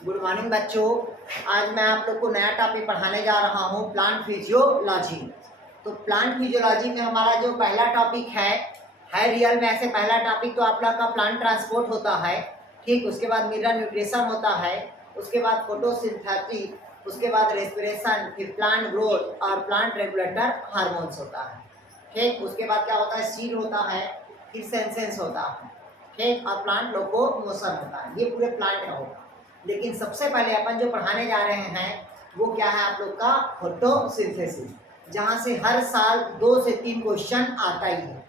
Good morning बच्चों। आज मैं आप लोग को नया टॉपिक पढ़ाने जा रहा हूँ, प्लांट फिजियोलॉजी। तो प्लांट फिजियोलॉजी में हमारा जो पहला टॉपिक है रियल में ऐसे पहला टॉपिक तो आप लोग का प्लांट ट्रांसपोर्ट होता है, ठीक। उसके बाद मिनरल न्यूट्रिशन होता है, उसके बाद फोटोसिंथेसिस, उसके बाद रेस्पिरेशन, फिर प्लांट ग्रोथ और प्लांट रेगुलेटर हार्मोन्स होता है, ठीक। उसके बाद क्या होता है, सीड होता है, फिर सेंसेंस होता है, ठीक, और प्लांट लोकोमोशन होता है। ये पूरे प्लांट का होगा। लेकिन सबसे पहले अपन जो पढ़ाने जा रहे हैं वो क्या है आप लोग का, फोटोसिंथेसिस, जहाँ से हर साल 2 से 3 क्वेश्चन आता ही है।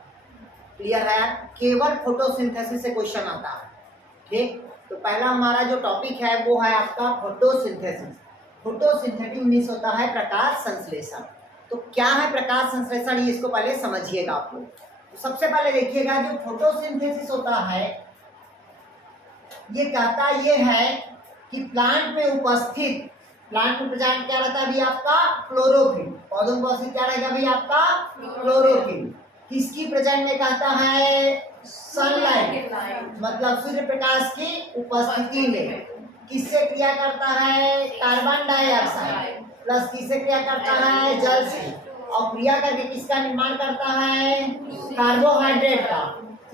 क्लियर है? केवल फोटोसिंथेसिस से क्वेश्चन आता है, ठीक। तो पहला हमारा जो टॉपिक है वो है आपका फोटोसिंथेसिस। फोटोसिंथेटिक मीन्स होता है प्रकाश संश्लेषण। तो क्या है प्रकाश संश्लेषण, ये इसको पहले समझिएगा आप लोग। तो सबसे पहले देखिएगा, जो फोटोसिंथेसिस होता है ये कहता ये है कि प्लांट में उपस्थित, प्लांट में प्रेजेंट क्या रहता है अभी आपका, क्लोरोफिल। पौधों में उपस्थित क्या रहेगा अभी आपका, क्लोरोफिल। किसकी प्रेजेंट में कहता है, सनलाइट, मतलब सूर्य प्रकाश की उपस्थिति में। किससे क्रिया करता है, कार्बन डाइऑक्साइड प्लस किससे क्रिया करता है, जल से। और क्रिया करके किसका निर्माण करता है, कार्बोहाइड्रेट का।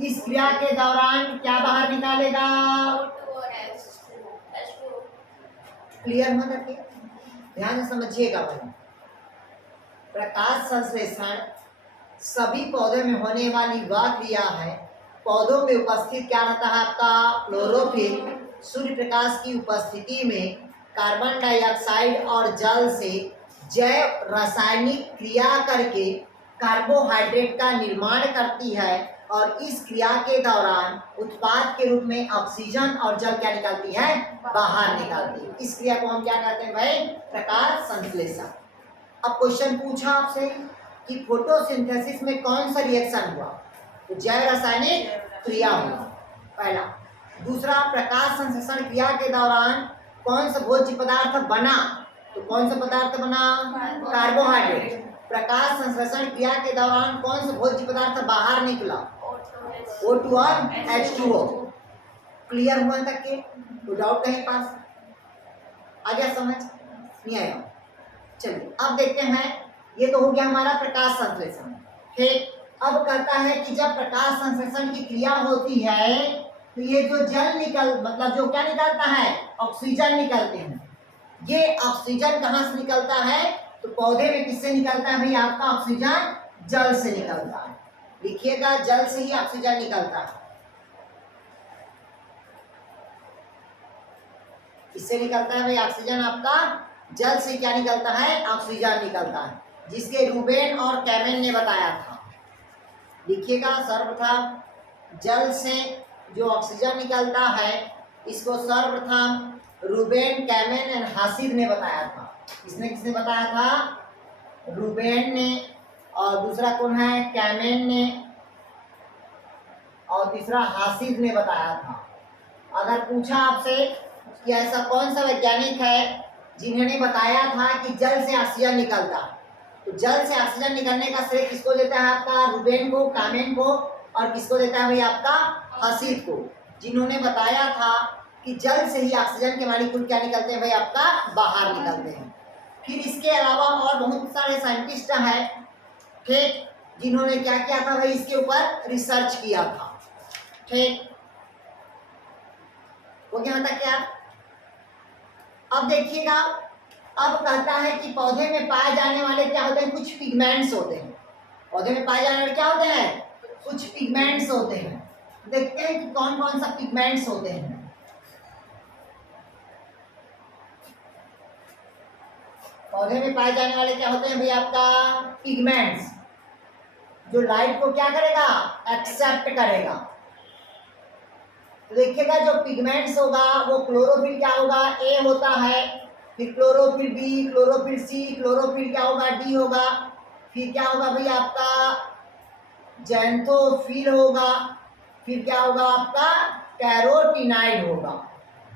इस क्रिया के दौरान क्या बाहर निकालेगा, क्लियर हो करके ध्यान से समझिएगा भाई। प्रकाश संश्लेषण सभी पौधों में होने वाली वह क्रिया है, पौधों में उपस्थित क्या रहता है आपका, क्लोरोफिल, सूर्य प्रकाश की उपस्थिति में कार्बन डाइऑक्साइड और जल से जैव रासायनिक क्रिया करके कार्बोहाइड्रेट का निर्माण करती है, और इस क्रिया के दौरान उत्पाद के रूप में ऑक्सीजन और जल क्या निकालती है, बाहर निकालती है। इस क्रिया को हम क्या कहते हैं भाई, प्रकाश संश्लेषण। अब क्वेश्चन पूछा आपसे कि फोटोसिंथेसिस में कौन सा रिएक्शन हुआ, तो जैव रासायनिक क्रिया हुआ पहला। दूसरा, प्रकाश संश्लेषण क्रिया के दौरान कौन सा भोज्य पदार्थ बना, तो कौन सा पदार्थ बना, कार्बोहाइड्रेट। प्रकाश संश्लेषण क्रिया के दौरान कौन सा भोज्य पदार्थ बाहर निकला, O2 और H2O। क्लियर हुआ तक के, तो डाउट कहीं पास आ गया, समझ नहीं आया? चलिए अब देखते हैं, ये तो हो गया हमारा प्रकाश संश्लेषण, ठीक। अब कहता है कि जब प्रकाश संश्लेषण की क्रिया होती है तो ये जो जल मतलब जो क्या निकलता है, ऑक्सीजन निकलते हैं। ये ऑक्सीजन कहाँ से निकलता है, तो पौधे में किससे निकलता है भाई आपका, ऑक्सीजन जल से निकलता है। लिखिएगा, जल से ही ऑक्सीजन निकलता है। किससे निकलता है भाई ऑक्सीजन आपका, जल से क्या निकलता है, ऑक्सीजन निकलता है, जिसके रूबेन और कैमेन ने बताया था। लिखिएगा, सर्वप्रथम जल से जो ऑक्सीजन निकलता है इसको सर्वप्रथम रूबेन, कैमेन एंड हासिद ने बताया था। किसने बताया था, रूबेन ने, और दूसरा कौन है, कैमेन ने, और तीसरा हासिद ने बताया था। अगर पूछा आपसे कि ऐसा कौन सा वैज्ञानिक है जिन्होंने बताया था कि जल से ऑक्सीजन निकलता है, तो जल से ऑक्सीजन निकलने का श्रेय किसको देता है आपका, रूबेन को, कामेन को, और किसको देता है भाई आपका, हासिद को, जिन्होंने बताया था कि जल से ही ऑक्सीजन के मॉलिक्यूल क्या निकलते हैं भाई आपका, बाहर निकलते हैं। फिर इसके अलावा और बहुत सारे साइंटिस्ट हैं, ठीक, जिन्होंने क्या किया था भाई, इसके ऊपर रिसर्च किया था, ठीक। वो यहाँ तक क्या। अब देखिएगा, अब कहता है कि पौधे में पाए जाने वाले क्या होते हैं, कुछ पिगमेंट्स होते हैं। पौधे में पाए जाने वाले क्या होते हैं, कुछ पिगमेंट्स होते हैं। देखते हैं कि कौन कौन सा पिगमेंट्स होते हैं। पौधे में पाए जाने वाले क्या होते हैं भाई आपका, पिगमेंट्स, जो लाइट को क्या करेगा, एक्सेप्ट करेगा। तो देखिएगा, जो पिगमेंट्स होगा वो क्लोरोफिल क्या होगा, ए होता है, फिर क्लोरोफिल बी, क्लोरोफिल सी, क्लोरोफिल क्या होगा, डी होगा, फिर क्या होगा भाई आपका, जैंथोफिल होगा, फिर क्या होगा आपका, कैरोटीनाइड होगा।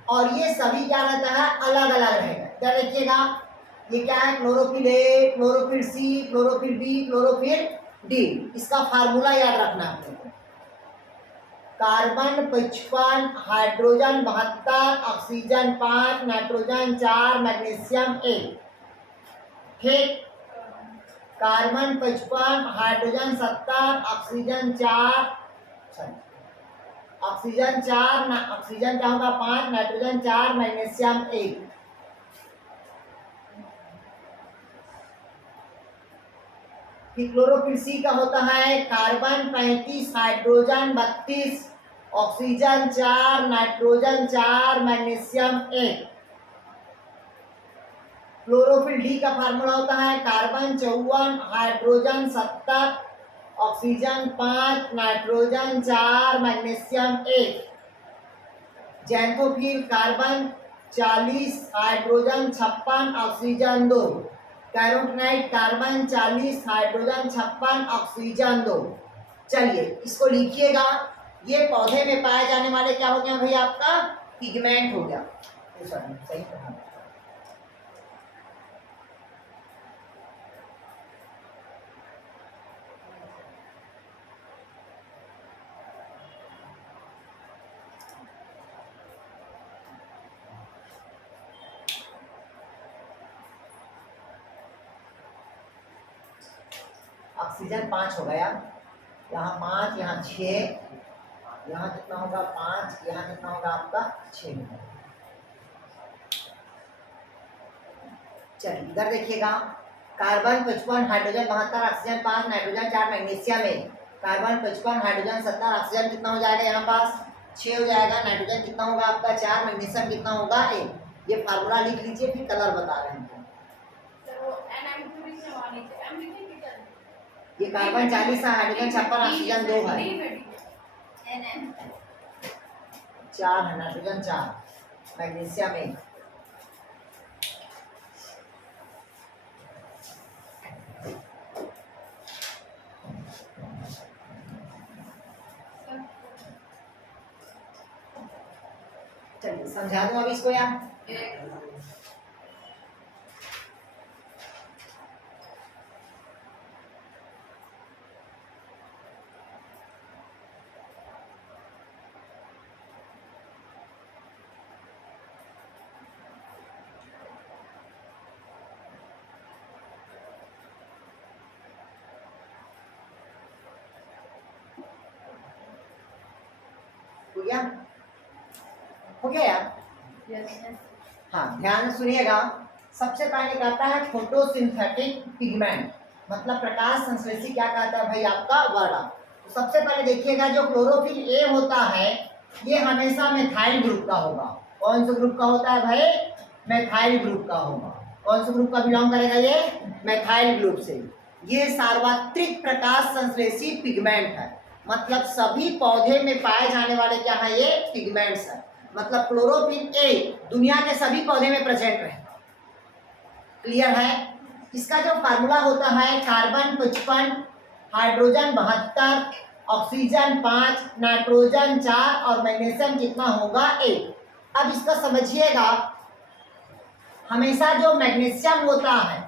और ये सभी क्या रहता है, अलग अलग रहेगा। क्या देखिएगा, ये क्या है, chlorophyll a, chlorophyll C, chlorophyll B, chlorophyll d. इसका फार्मूला याद रखना है। Carbon 55, hydrogen 72, oxygen 5, nitrogen 4, magnesium 1। ठीक, carbon 55, hydrogen 70, oxygen 4, oxygen 4, oxygen क्या होगा 5, नाइट्रोजन 4, मैग्नीशियम 1। क्लोरोफिल सी का होता है carbon 35, hydrogen 32, oxygen 4, nitrogen 4, magnesium 1। Chlorophyll D का फार्मूला होता है carbon 54, hydrogen 70, oxygen 5, nitrogen 4, magnesium 1। Xanthophyll carbon 40, hydrogen 56, oxygen 2। Carotenoid carbon 40, hydrogen 56, oxygen 2। चलिए इसको लिखिएगा। ये पौधे में पाए जाने वाले क्या हो गया भाई, आपका पिगमेंट हो गया। सही कहा। ऑक्सीजन 5 हो गया, यहाँ 5, यहाँ 6, यहाँ कितना होगा 5, यहाँ कितना होगा आपका 6। चलिए इधर देखिएगा, carbon 55, hydrogen 72, oxygen 5, nitrogen 4, magnesium 1। Carbon 55, hydrogen 70, oxygen कितना हो जाएगा यहाँ पास 6 हो जाएगा, नाइट्रोजन कितना होगा आपका 4, मैग्नीशियम कितना होगा 1। ये फार्मूला लिख लीजिए, फिर कलर बता रहे हैं। ये कार्बन 40 है, हाइड्रोजन 56, ऑक्सीजन 2 है, 4 है, नाइट्रोजन 4, मैग्नीशियम 1। चलिए समझा दूं अब इसको यार। हो गया यार? हाँ ध्यान सुनिएगा। सबसे पहले कहता है फोटोसिंथेटिक पिगमेंट, मतलब प्रकाश संश्लेषी क्या कहता है भाई आपका वर्ड। तो सबसे पहले देखिएगा जो क्लोरोफिल ए होता है ये हमेशा मेथाइल ग्रुप का होगा। कौन से ग्रुप का होता है भाई? मेथाइल ग्रुप का होगा। कौन से ग्रुप का बिलोंग करेगा ये? मेथाइल ग्रुप से। ये सार्वत्रिक प्रकाश संश्लेषी पिगमेंट है, मतलब सभी पौधे में पाए जाने वाले क्या है ये पिगमेंट्स है। मतलब क्लोरोफिल ए दुनिया के सभी पौधे में प्रेजेंट रहेगा। क्लियर है? इसका जो फार्मूला होता है कार्बन 55, हाइड्रोजन 72, ऑक्सीजन 5, नाइट्रोजन 4 और मैग्नीशियम कितना होगा 1। अब इसका समझिएगा, हमेशा जो मैग्नीशियम होता है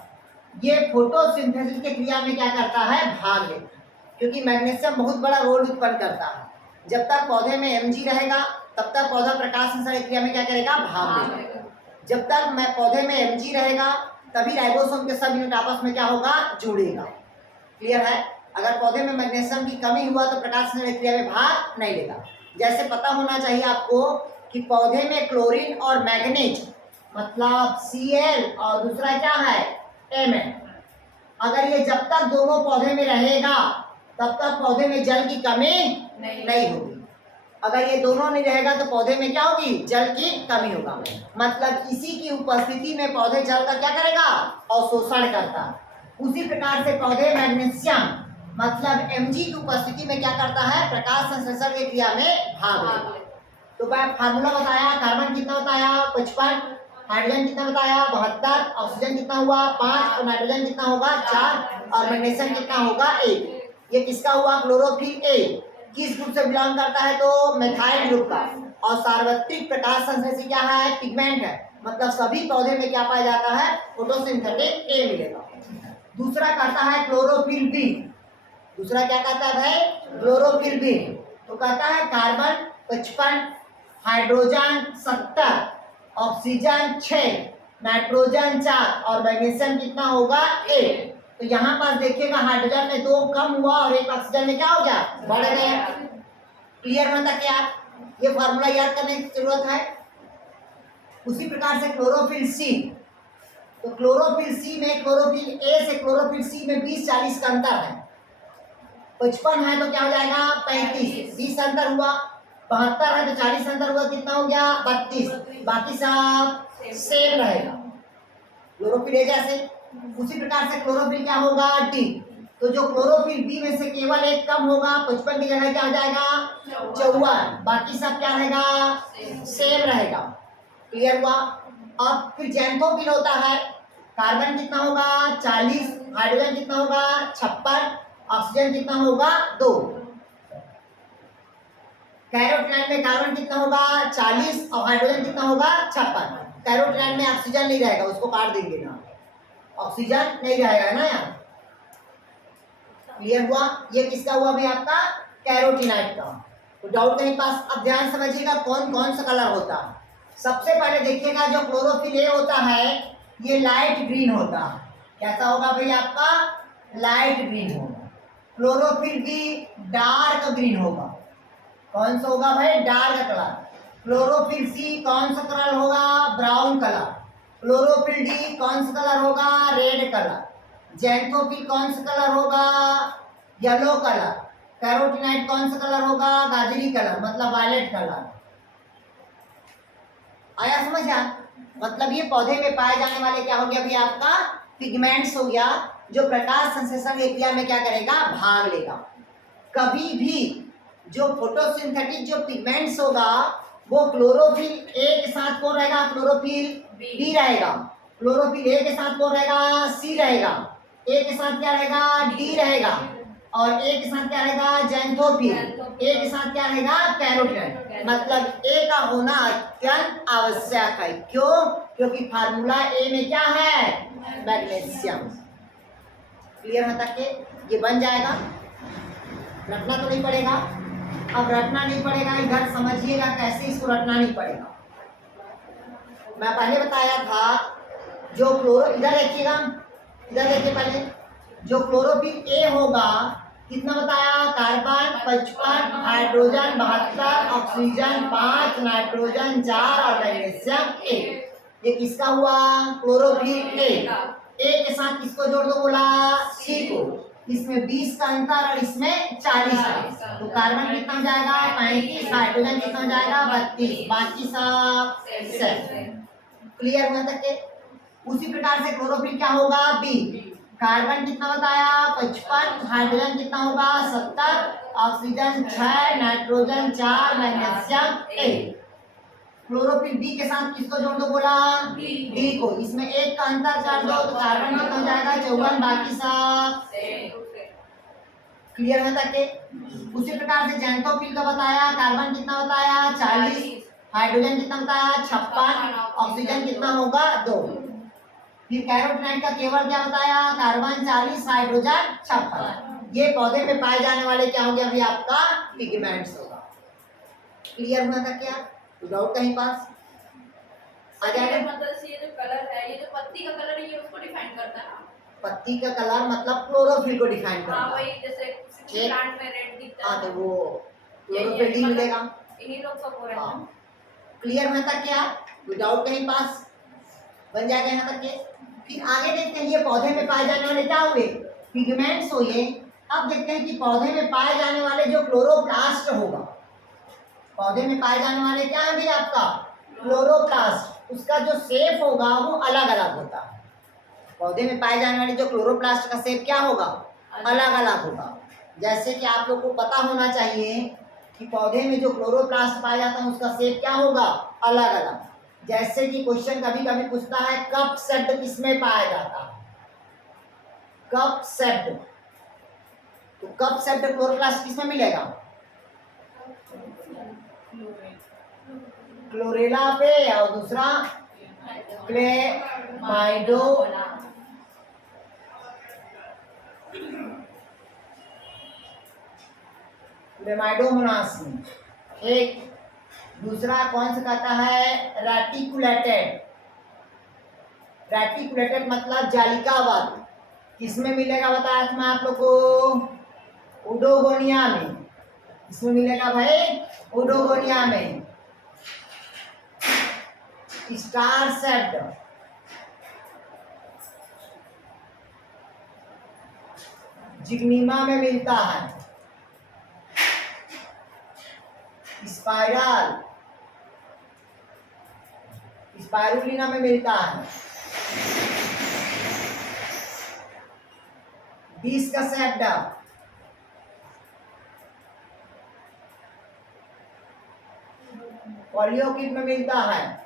ये फोटोसिंथेसिस की क्रिया में क्या करता है? भाग लेता है, क्योंकि मैग्नीशियम बहुत बड़ा रोल उत्पन्न करता है। जब तक पौधे में Mg रहेगा तब तक पौधा प्रकाश संश्लेषण क्रिया में क्या करेगा? भाग लेगा। जब तक मैं पौधे में Mg रहेगा तभी राइबोसोम के सब यूनिट आपस में क्या होगा? जुड़ेगा। क्लियर है? अगर पौधे में मैग्नीशियम की कमी हुआ तो प्रकाश संश्लेषण क्रिया में भाग नहीं लेगा। जैसे पता होना चाहिए आपको कि पौधे में क्लोरीन और मैग्नीज मतलब Cl और दूसरा क्या है? Mn। अगर ये जब तक दोनों पौधे में रहेगा तब तक पौधे में जल की कमी नहीं होगी। अगर ये दोनों नहीं रहेगा तो पौधे में क्या होगी? जल की कमी होगा। मतलब इसी की उपस्थिति में पौधे जल का क्या करेगा? अवशोषण करता। उसी प्रकार से पौधे मैग्नीशियम मतलब Mg की उपस्थिति में क्या करता है? प्रकाश संश्लेषण की क्रिया में भाग लेता। तो मैं फार्मूला बताया, कार्बन कितना बताया? 55, हाइड्रोजन कितना बताया? 72, ऑक्सीजन कितना हुआ? 5 और नाइट्रोजन कितना होगा? 4 और मैग्नीशियम कितना होगा? 1। ये किसका हुआ? Chlorophyll A. किस ग्रुप से बिलोंग करता है? तो मेथाइल ग्रुप का। और सार्वत्रिक प्रकाश संश्लेषी क्या है? पिगमेंट है, मतलब सभी पौधे में क्या पाया जाता है? फोटोसिंथेटिक ए मिलेगा। दूसरा कहता है क्लोरोफिल बी। दूसरा क्या कहता है भाई? Chlorophyll B. तो कहता है कार्बन 55, हाइड्रोजन 70, ऑक्सीजन 6, नाइट्रोजन 4 और मैग्नीशियम कितना होगा 1। तो यहाँ पास देखिएगा हाइड्रोजन में 2 कम हुआ और 1 ऑक्सीजन में क्या हो गया, बढ़ गया। क्लियर होता क्या? ये फॉर्मूला याद करने की जरूरत है। उसी प्रकार से क्लोरोफिल सी, तो क्लोरोफिल सी में क्लोरोफिल ए से क्लोरोफिल सी में 20-40 का अंतर है। 55 है तो क्या हो जाएगा 35, 20 अंतर हुआ। 72 है तो 40 अंतर हुआ, कितना हो गया 32। बाकी सब सेम रहेगा क्लोरोफिल ए जैसे। उसी प्रकार से क्लोरोफिल क्या होगा डी, तो जो क्लोरोफिल बी में से केवल एक कम होगा, 55 की जगह क्या हो जाएगा 54, बाकी सब क्या रहेगा सेम रहेगा। क्लियर हुआ? अब फिर जैंथोफिल होता है, कार्बन कितना होगा 40, हाइड्रोजन कितना होगा 56, ऑक्सीजन कितना होगा 2। कैरोटीन में कार्बन कितना होगा 40 और हाइड्रोजन कितना होगा 56। कैरोटीन में ऑक्सीजन नहीं रहेगा, उसको काट देंगे ना, ऑक्सीजन नहीं रहेगा ना यार। क्लियर हुआ? ये किसका हुआ भाई आपका कैरोटीनाइड का। तो डाउट कहीं पास? अब ध्यान समझिएगा कौन कौन सा कलर होता है। सबसे पहले देखिएगा जो क्लोरोफिल ए होता है ये लाइट ग्रीन होता है। कैसा होगा भाई आपका लाइट ग्रीन होगा। क्लोरोफिल बी डार्क ग्रीन होगा। कौन सा होगा भाई डार्क कलर। क्लोरोफिल सी कौन सा कलर होगा ब्राउन कलर। क्लोरोफिल डी कौन सा कलर होगा रेड कलर। जैंथोफिल कौन सा कलर होगा येलो कलर। कैरोटीनाइड कौन सा कलर होगा गाजरी कलर मतलब वायलेट कलर। आया समझ आ? मतलब ये पौधे में पाए जाने वाले क्या हो गया भी आपका पिगमेंट्स हो गया, जो प्रकाश संश्लेषण की क्रिया में क्या करेगा भाग लेगा। कभी भी जो फोटोसिंथेटिक जो पिगमेंट्स होगा वो क्लोरोफिल ए के साथ कौन रहेगा क्लोरोफिल बी रहेगा। क्लोरोफिल ए के साथ कौन रहेगा सी रहेगा। ए के साथ क्या रहेगा डी रहेगा और ए के साथ क्या रहेगा जैंथोफिल। ए के साथ क्या रहेगा कैरोटीन। मतलब ए का होना अत्यंत आवश्यक है। क्यों? क्योंकि फार्मूला ए में क्या है मैग्नीशियम। क्लियर है तक के? ये बन जाएगा, रटना तो नहीं पड़ेगा। अब रटना नहीं पड़ेगा, इधर समझिएगा कैसे इसको रटना नहीं पड़ेगा। मैं पहले बताया था जो क्लोरो, इधर देखिएगा, इधर देखिए पहले जो क्लोरोफिल ए होगा कितना बताया कार्बन 55, हाइड्रोजन 72, ऑक्सीजन 5, नाइट्रोजन 4 और मैग्नीशियम 1। ये किसका हुआ क्लोरोफिल ए। ए के साथ किसको जोड़ दो बोला सी को। इसमें 20 का अंतर और इसमें 40 का। तो कार्बन कितना हो जाएगा 35, हाइड्रोजन कितना हो जाएगा 32, बाकी सब सेम। क्लियर हुआ तक के? उसी प्रकार से क्लोरोफिल क्या होगा बी। कार्बन कितना बताया 55, हाइड्रोजन कितना होगा 70, oxygen 6, nitrogen 4, magnesium 1। Chlorophyll B के साथ किसको जोड़ दो बोला डी को। इसमें एक का अंतर कर दो तो कार्बन कितना हो जाएगा 54, बाकी सब। क्लियर है तक के? उसी प्रकार से जैंथोफिल का बताया कार्बन कितना बताया 40, हाइड्रोजन कितना बताया 56, ऑक्सीजन कितना होगा 2। फिर कैरोटीनाइड का केवल क्या बताया कार्बन 40, हाइड्रोजन 56। ये पौधे में पाए जाने वाले क्या हो गया अभी आपका पिगमेंट्स होगा। क्लियर हुआ था क्या? डाउट कहीं पास आ जाएगा? मतलब ये जो कलर है, ये जो पत्ती का कलर है, ये उसको डिफाइन करता है ना। पत्ती का कलर मतलब क्लोरोफिल को डिफाइन करता है। हाँ वही, जैसे प्लांट में रेड दिखता है। हाँ तो वो क्लोरोफिल डी मिलेगा। इन्हीं लोग का वो है। हाँ क्लियर हुआ था क्या? डाउट कहीं पास बन जाएगा यहाँ तक के? फिर आगे देखते हैं ये पौधे में पाए जाने वाले क्या हुए पिगमेंट्स हुए। अब देखते हैं कि पौधे में पाए जाने वाले जो क्लोरोप्लास्ट होगा, पौधे में पाए जाने वाले क्या है भी आपका क्लोरोप्लास्ट, उसका जो शेप होगा वो अलग अलग होता है। पौधे में पाए जाने वाले जो क्लोरोप्लास्ट का शेप क्या होगा अलग अलग होगा। जैसे कि आप लोग को पता होना चाहिए कि पौधे में जो क्लोरोप्लास्ट पाया जाता है उसका शेप क्या होगा अलग अलग। जैसे कि क्वेश्चन कभी कभी पूछता है कप शब्द किसमें पाया जाता है, कप शब्द, तो कप शब्द क्लोरोप्लास्ट किसमें मिलेगा क्लोरेला पे और दूसरा क्लेमाइडो क्लेमाइडोमोनास में। एक दूसरा कौन सा कहता है, रेटिकुलेटेड। रेटिकुलेटेड मतलब जालिकाबद्ध। किसमें मिलेगा बताया था मैं आप लोग को, ओडोगोनिया में। इसमें मिलेगा भाई ओडोगोनिया में। स्टार सेप्ड, जिग्निमा में मिलता है। स्पाइरल, स्पाइरुलिना में मिलता है। डिस्क सेप्ड, पॉलियोकिट में मिलता है।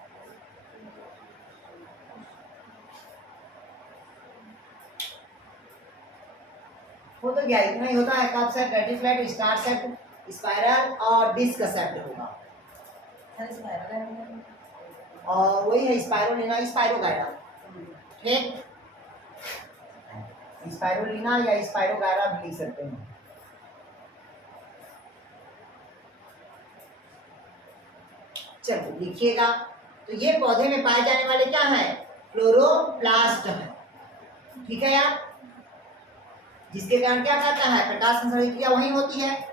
हो तो गया, इतना ही होता है। Cup set, reticulate, star set, spiral और डिस्क सेप्ड होगा। और वही है स्पाइरोलिना, स्पाइरोगायरा। ठीक, स्पाइरोलिना या स्पाइरोगायरा भी लिख सकते हैं। चलो लिखिएगा। तो ये पौधे में पाए जाने वाले क्या है, क्लोरोप्लास्ट है। ठीक है यार, जिसके कारण क्या कहता है, प्रकाश संश्लेषण क्रिया वही होती है।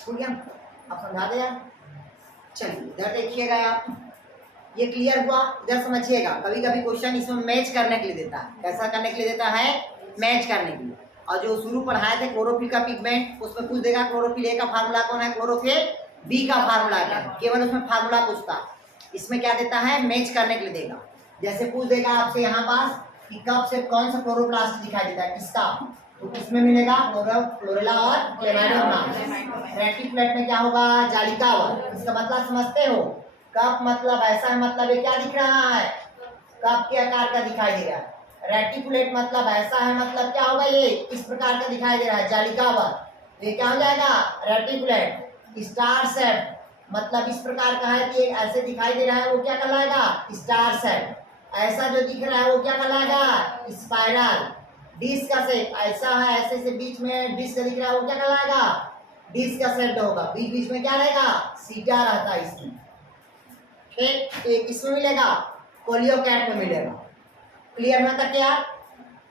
हो गया, आप समझा दे यार। चलिए इधर देखिएगा आप, ये क्लियर हुआ। इधर समझिएगा, कभी कभी क्वेश्चन इसमें मैच करने के लिए देता है। कैसा करने के लिए देता है, मैच करने के लिए। और जो शुरू पढ़ाए थे क्लोरोफिल का पिगमेंट, उसमें पूछ देगा क्लोरोफिल ए का फार्मूला कौन है, क्लोरोफिल बी का फार्मूला क्या है, केवल उसमें फार्मूला पूछता। इसमें क्या देता है, मैच करने के लिए देगा। जैसे पूछ देगा आपसे यहाँ पास कि कब से कौन सा क्लोरोप्लास्ट दिखाई देता है, किसका, तो किसमें मिलेगा, क्लोरेला और क्लेमाइडोमोनास। रेटिकुलेट में क्या होगा, जालिकाबद्ध। इसका मतलब समझते हो, कप मतलब ऐसा है, मतलब ये क्या दिख रहा है, कप के आकार का दिखाई दे रहा है। रेटिकुलेट मतलब ऐसा है, मतलब क्या होगा, ये इस प्रकार का दिखाई दे रहा है, जालिकाबद्ध। ये क्या हो जाएगा, रेटिकुलेट। स्टार सेट मतलब इस प्रकार का है कि ऐसे दिखाई दे रहा है, वो क्या कहलाएगा, स्टार सेट। ऐसा जो दिख रहा है वो क्या कहलाएगा, स्पाइरल। डिस्क का शेप ऐसा है, ऐसे से बीच में डिस्क दिख रहा है, वो क्या कहलाएगा, डिस्क का शेप होगा। बीच बीच में क्या रहेगा, सीटा रहता है इसमें। ठीक, तो ये किसमें मिलेगा, कोलियोकैट में मिलेगा। क्लियर है तक यार।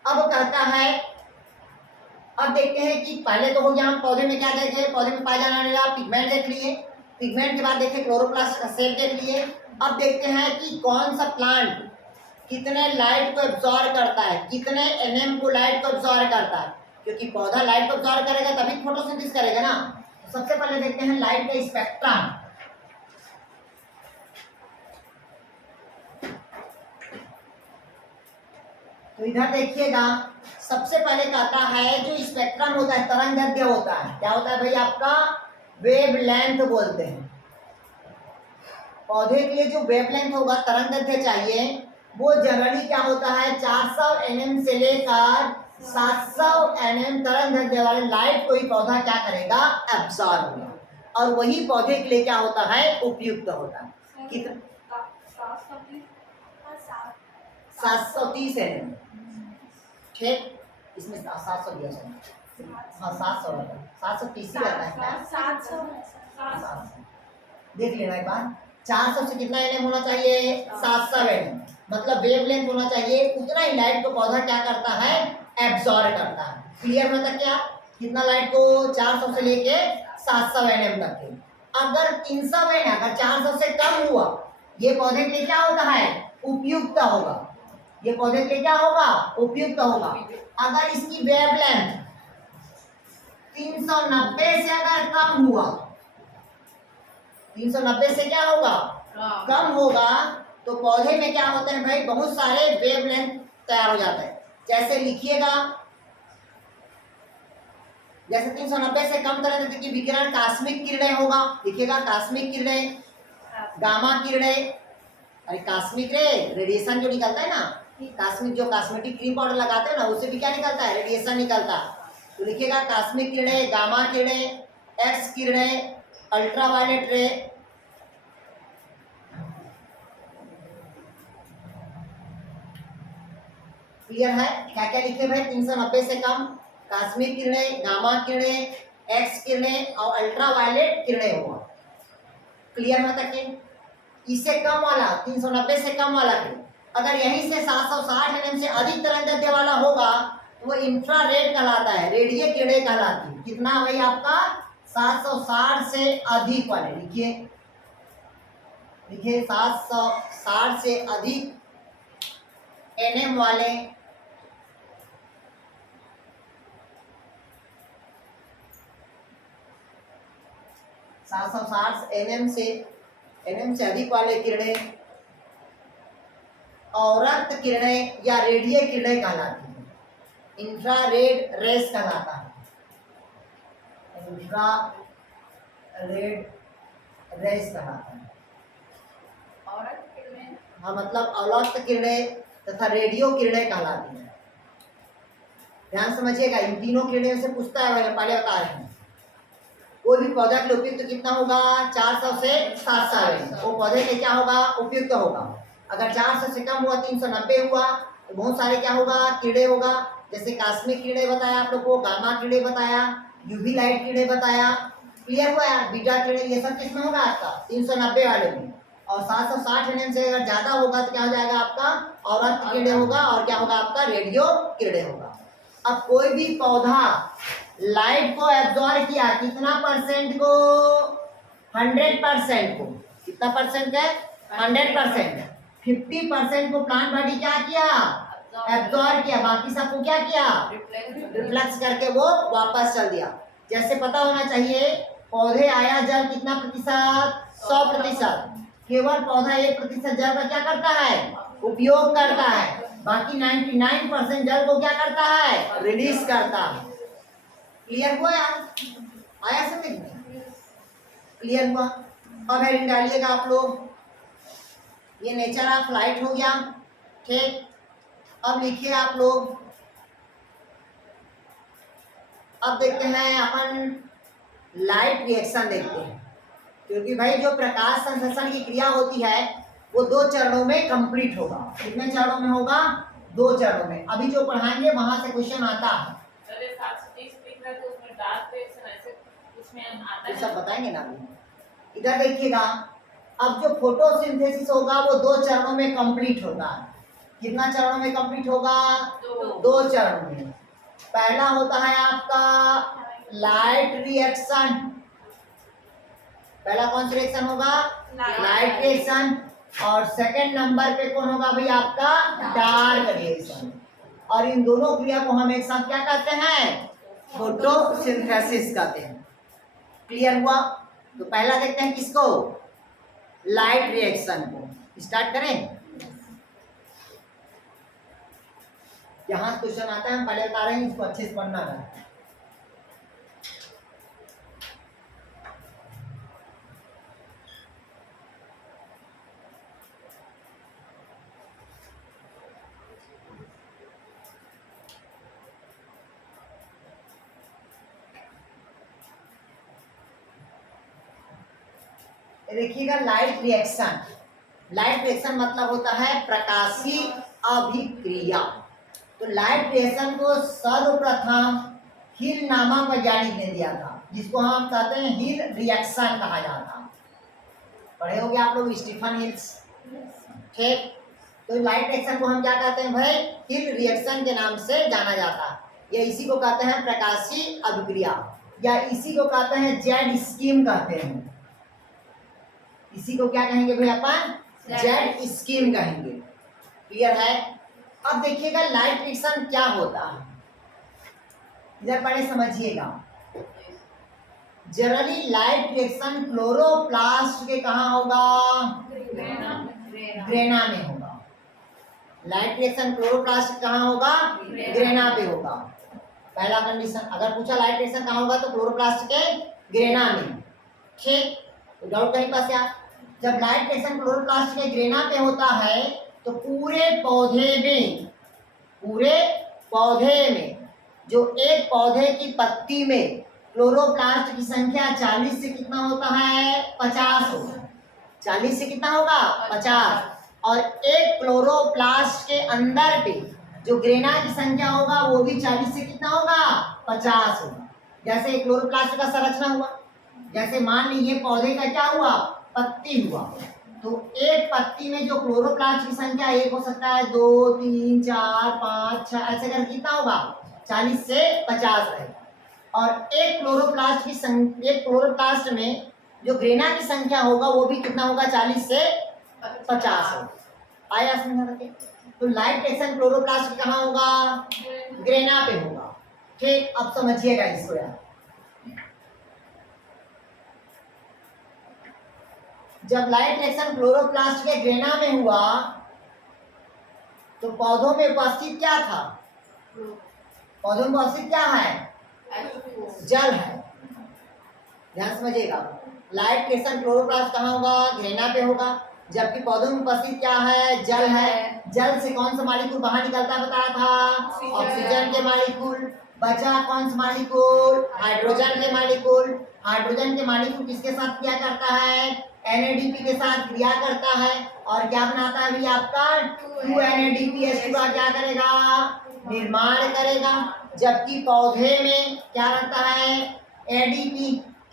अब कहता है, अब देखते हैं कि पहले तो हो गया, हम पौधे में क्या देखे, पौधे में पाए जाने वाला पिगमेंट देख लिए। पिगमेंट के बाद देखे क्लोरोप्लास्ट का शेप देख लिए। अब देखते हैं कि कौन सा प्लांट कितने लाइट को एब्जॉर्ब करता है, कितने एनएम को लाइट को एब्जॉर्ब करता है। क्योंकि पौधा लाइट को एब्जॉर्ब करेगा तभी फोटोसिंथेसिस करेगा ना। तो सबसे पहले देखते हैं लाइट का स्पेक्ट्रम। तो इधर देखिएगा, सबसे पहले कहता है जो स्पेक्ट्रम होता है, तरंगदैर्घ्य होता है। क्या होता है भाई आपका, वेवलेंथ बोलते हैं। पौधे के लिए जो वेवलेंथ होगा, तरंगदैर्घ्य चाहिए, वो जनरली क्या होता है, 400 nm से लेकर 700 nm तरंगदैर्घ्य वाले लाइट को ही पौधा क्या करेगा, एब्सॉर्ब होगा। और वही पौधे के लिए क्या होता है, उपयुक्त होता है। कितना, 730 nm। ठीक, इसमें 700 दिया है, हाँ 700 रहता है, 730 रहता है, 700 देख लेना एक बार। 400 से कितना एनएम होना चाहिए, 700 एनएम। मतलब वेवलेंथ होना चाहिए, उतना ही लाइट को पौधा क्या करता है, एब्सॉर्ब करता है। क्लियर होता क्या, कितना लाइट को, 400 से लेके 700 एनएम तक के। अगर 300 एनएम, अगर 400 से कम हुआ, ये पौधे के लिए क्या होता है, उपयुक्त होगा। ये पौधे के लिए क्या होगा, उपयुक्त होगा। अगर इसकी वेवलेंथ 390 से अगर कम हुआ, 390 से क्या होगा, कम होगा। तो पौधे में क्या होते हैं भाई, बहुत सारे वेवलेंथ तैयार हो जाते हैं। जैसे लिखिएगा, जैसे 390 से कम तरंग दैर्ध्य की विकिरण कास्मिक किरणें होगा, लिखिएगा कास्मिक किरणें, गामा किरणें। अरे कास्मिक रे, रेडिएशन जो निकलता है ना, कास्मिक जो कॉस्मेटिक क्रीम पाउडर लगाते हैं ना, उससे भी क्या निकलता है, रेडिएशन निकलता है। तो लिखिएगा कास्मिक किरणें, गामा किरणें, एक्स किरणें, अल्ट्रावायलेट रे। क्लियर है, क्या क्या लिखे भाई, 390 से कम कास्मिक किरणें, गामा किरणें, एक्स किरणें और अल्ट्रावायलेट किरणें होगा। क्लियर है तक के? इससे कम वाला 390 से कम वाला किरण, अगर यहीं से 760 एनएम से अधिक तरंगदैर्ध्य वाला होगा तो वो इंफ्रारेड कहलाता है, रेडियो किरणें कहलाती है। कितना भाई आपका, 760 से अधिक वाले, लिखिए लिखिए 760 से अधिक एनएम वाले 760 एनएम से अधिक वाले किरणें और रक्त किरणें या रेडियो किरणें कहलाती हैं। इंफ्रारेड रेस कहलाता है, इंफ्रारेड रेस कहलाता है। हाँ, मतलब अवलक्त किरणें तथा रेडियो किरणें कहलाती हैं। ध्यान समझिएगा, इन तीनों किरणें से पूछता है, मैंने पहले बता रहे हैं। कोई भी पौधा के लिए उपयुक्त कितना होगा, 400 से 700 एनएम। वो पौधे के क्या होगा, उपयुक्त होगा। अगर 400 से कम हुआ, 390 हुआ, तो बहुत सारे क्या होगा, कीड़े होगा। जैसे कास्मिक कीड़े बताया आप लोग को, गामा कीड़े बताया, यूवी लाइट कीड़े बताया। क्लियर हुआ यार, बीटा कीड़े, ये सब किसमें होगा आपका, 390 वाले में। और 760 एनएम से अगर ज्यादा होगा तो क्या हो जाएगा आपका, औरत कीड़े होगा, और क्या होगा आपका, रेडियो कीड़े होगा। अब कोई भी पौधा लाइट को एब्जॉर्ब किया, कितना परसेंट को, 100% को, कितना परसेंट है, 100%। 50% को प्लांट बॉडी क्या किया, एब्जॉर्ब किया, बाकी सबको क्या किया, रिफ्लेक्स करके वो वापस चल दिया। जैसे पता होना चाहिए, पौधे आया जल कितना प्रतिशत, 100%। केवल पौधा 1% जल का क्या करता है, उपयोग करता है, बाकी 99% जल को क्या करता है, रिलीज करता है। क्लियर हुआ यार, आया समझ में, क्लियर हुआ। अब हेडिंग डालिएगा आप लोग, ये नेचर ऑफ लाइट हो गया, ठीक। अब लिखिए आप लोग, अब देखते हैं अपन लाइट रिएक्शन देखते हैं, क्योंकि भाई जो प्रकाश संश्लेषण की क्रिया होती है वो 2 चरणों में कंप्लीट होगा। कितने चरणों में होगा, 2 चरणों में। अभी जो पढ़ाएंगे वहां से क्वेश्चन आता है, तो सब बताएंगे ना अभी। इधर देखिएगा, अब जो फोटोसिंथेसिस होगा वो 2 चरणों में कंप्लीट होगा। कितना चरणों में कंप्लीट होगा, 2 चरणों में। पहला होता है आपका लाइट रिएक्शन। पहला कौन सा रिएक्शन होगा, लाइट रिएक्शन। और सेकंड नंबर पे कौन होगा भाई आपका, डार्क रिएक्शन। और इन दोनों क्रिया को हम एक साथ क्या कहते हैं, फोटोसिंथेसिस कहते हैं। क्लियर हुआ। तो पहला देखते हैं किसको, लाइट रिएक्शन को। स्टार्ट करें, यहां क्वेश्चन आता है, हम पहले बता रहे हैं, इसको अच्छे से पढ़ना है। देखिएगा, लाइट रिएक्शन। लाइट रिएक्शन मतलब होता है प्रकाशीय अभिक्रिया। तो लाइट रिएक्शन को सर्वप्रथम हिल नामक वैज्ञानिक ने दिया था, जिसको हम कहते हैं हिल रिएक्शन कहा जाता है। पढ़े होंगे आप लोग स्टीफन हिल्स, ठीक। तो लाइट रिएक्शन को हम क्या कहते हैं भाई, हिल रिएक्शन के नाम से जाना जाता है। या इसी को कहते हैं प्रकाशीय अभिक्रिया, या इसी को कहते हैं जेड स्कीम कहते हैं। इसी को क्या कहेंगे भाई अपन, जेड स्कीम कहेंगे। क्लियर है। अब देखिएगा लाइट रिएक्शन क्या होता है, इधर पहले समझिएगा। जनरली लाइट रिएक्शन क्लोरोप्लास्ट के कहाँ होगा? ग्रेना में होगा। लाइट रिएक्शन क्लोरोप्लास्ट कहाँ होगा? ग्रेना पे होगा। पहला कंडीशन। अगर पूछा लाइट रिएक्शन कहाँ होगा तो क्लोरोप्लास्ट के ग्रेना में। ठीक, तो डाउट कहीं पास यार? जब लाइट रिएक्शन क्लोरोप्लास्ट के ग्रेना पे होता है तो पूरे पौधे में जो एक पौधे की पत्ती में क्लोरोप्लास्ट की संख्या 40 से कितना होता है? 50 होगा। 40 से कितना होगा? 50। और एक क्लोरोप्लास्ट के अंदर पे जो ग्रेना की संख्या होगा वो भी 40 से कितना होगा? 50 होगा। जैसे क्लोरोप्लास्ट का संरचना हुआ, जैसे मान लीजिए पौधे का क्या हुआ? पत्ती हुआ। तो एक पत्ती में जो क्लोरोप्लास्ट की संख्या एक हो सकता है, 2 3 4 5 6 ऐसे करके कितना होगा? 40 से 50 रहेगा। और एक क्लोरोप्लास्ट में जो ग्रेना की संख्या होगा वो भी कितना होगा? 40 से 50 होगा। आया समझ में? तो लाइट रिएक्शन क्लोरोप्लास्ट कहाँ होगा? ग्रेना पे होगा। ठीक, अब समझिएगा इसको यार। जब लाइट रिएक्शन क्लोरोप्लास्ट के ग्रेना में हुआ तो पौधों में उपस्थित क्या था? पौधों में उपस्थित क्या है? जल है। ध्यान समझिएगा। लाइट रिएक्शन क्लोरोप्लास्ट कहाँ होगा? ग्रेना पे होगा। जबकि पौधों में उपस्थित क्या है? जल है। जल से कौन सा मॉलिक्यूल बाहर निकलता बताया था? ऑक्सीजन के मॉलिक्यूल। बचा कौन सा मॉलिक्यूल? हाइड्रोजन के मॉलिक्यूल। हाइड्रोजन के मॉलिक्यूल किसके साथ क्रिया करता है? NADP के साथ क्रिया करता है और क्या बनाता है भैया? आपका 2NADPH2 का क्या करेगा? निर्माण करेगा। जबकि पौधे में क्या रहता है? ADP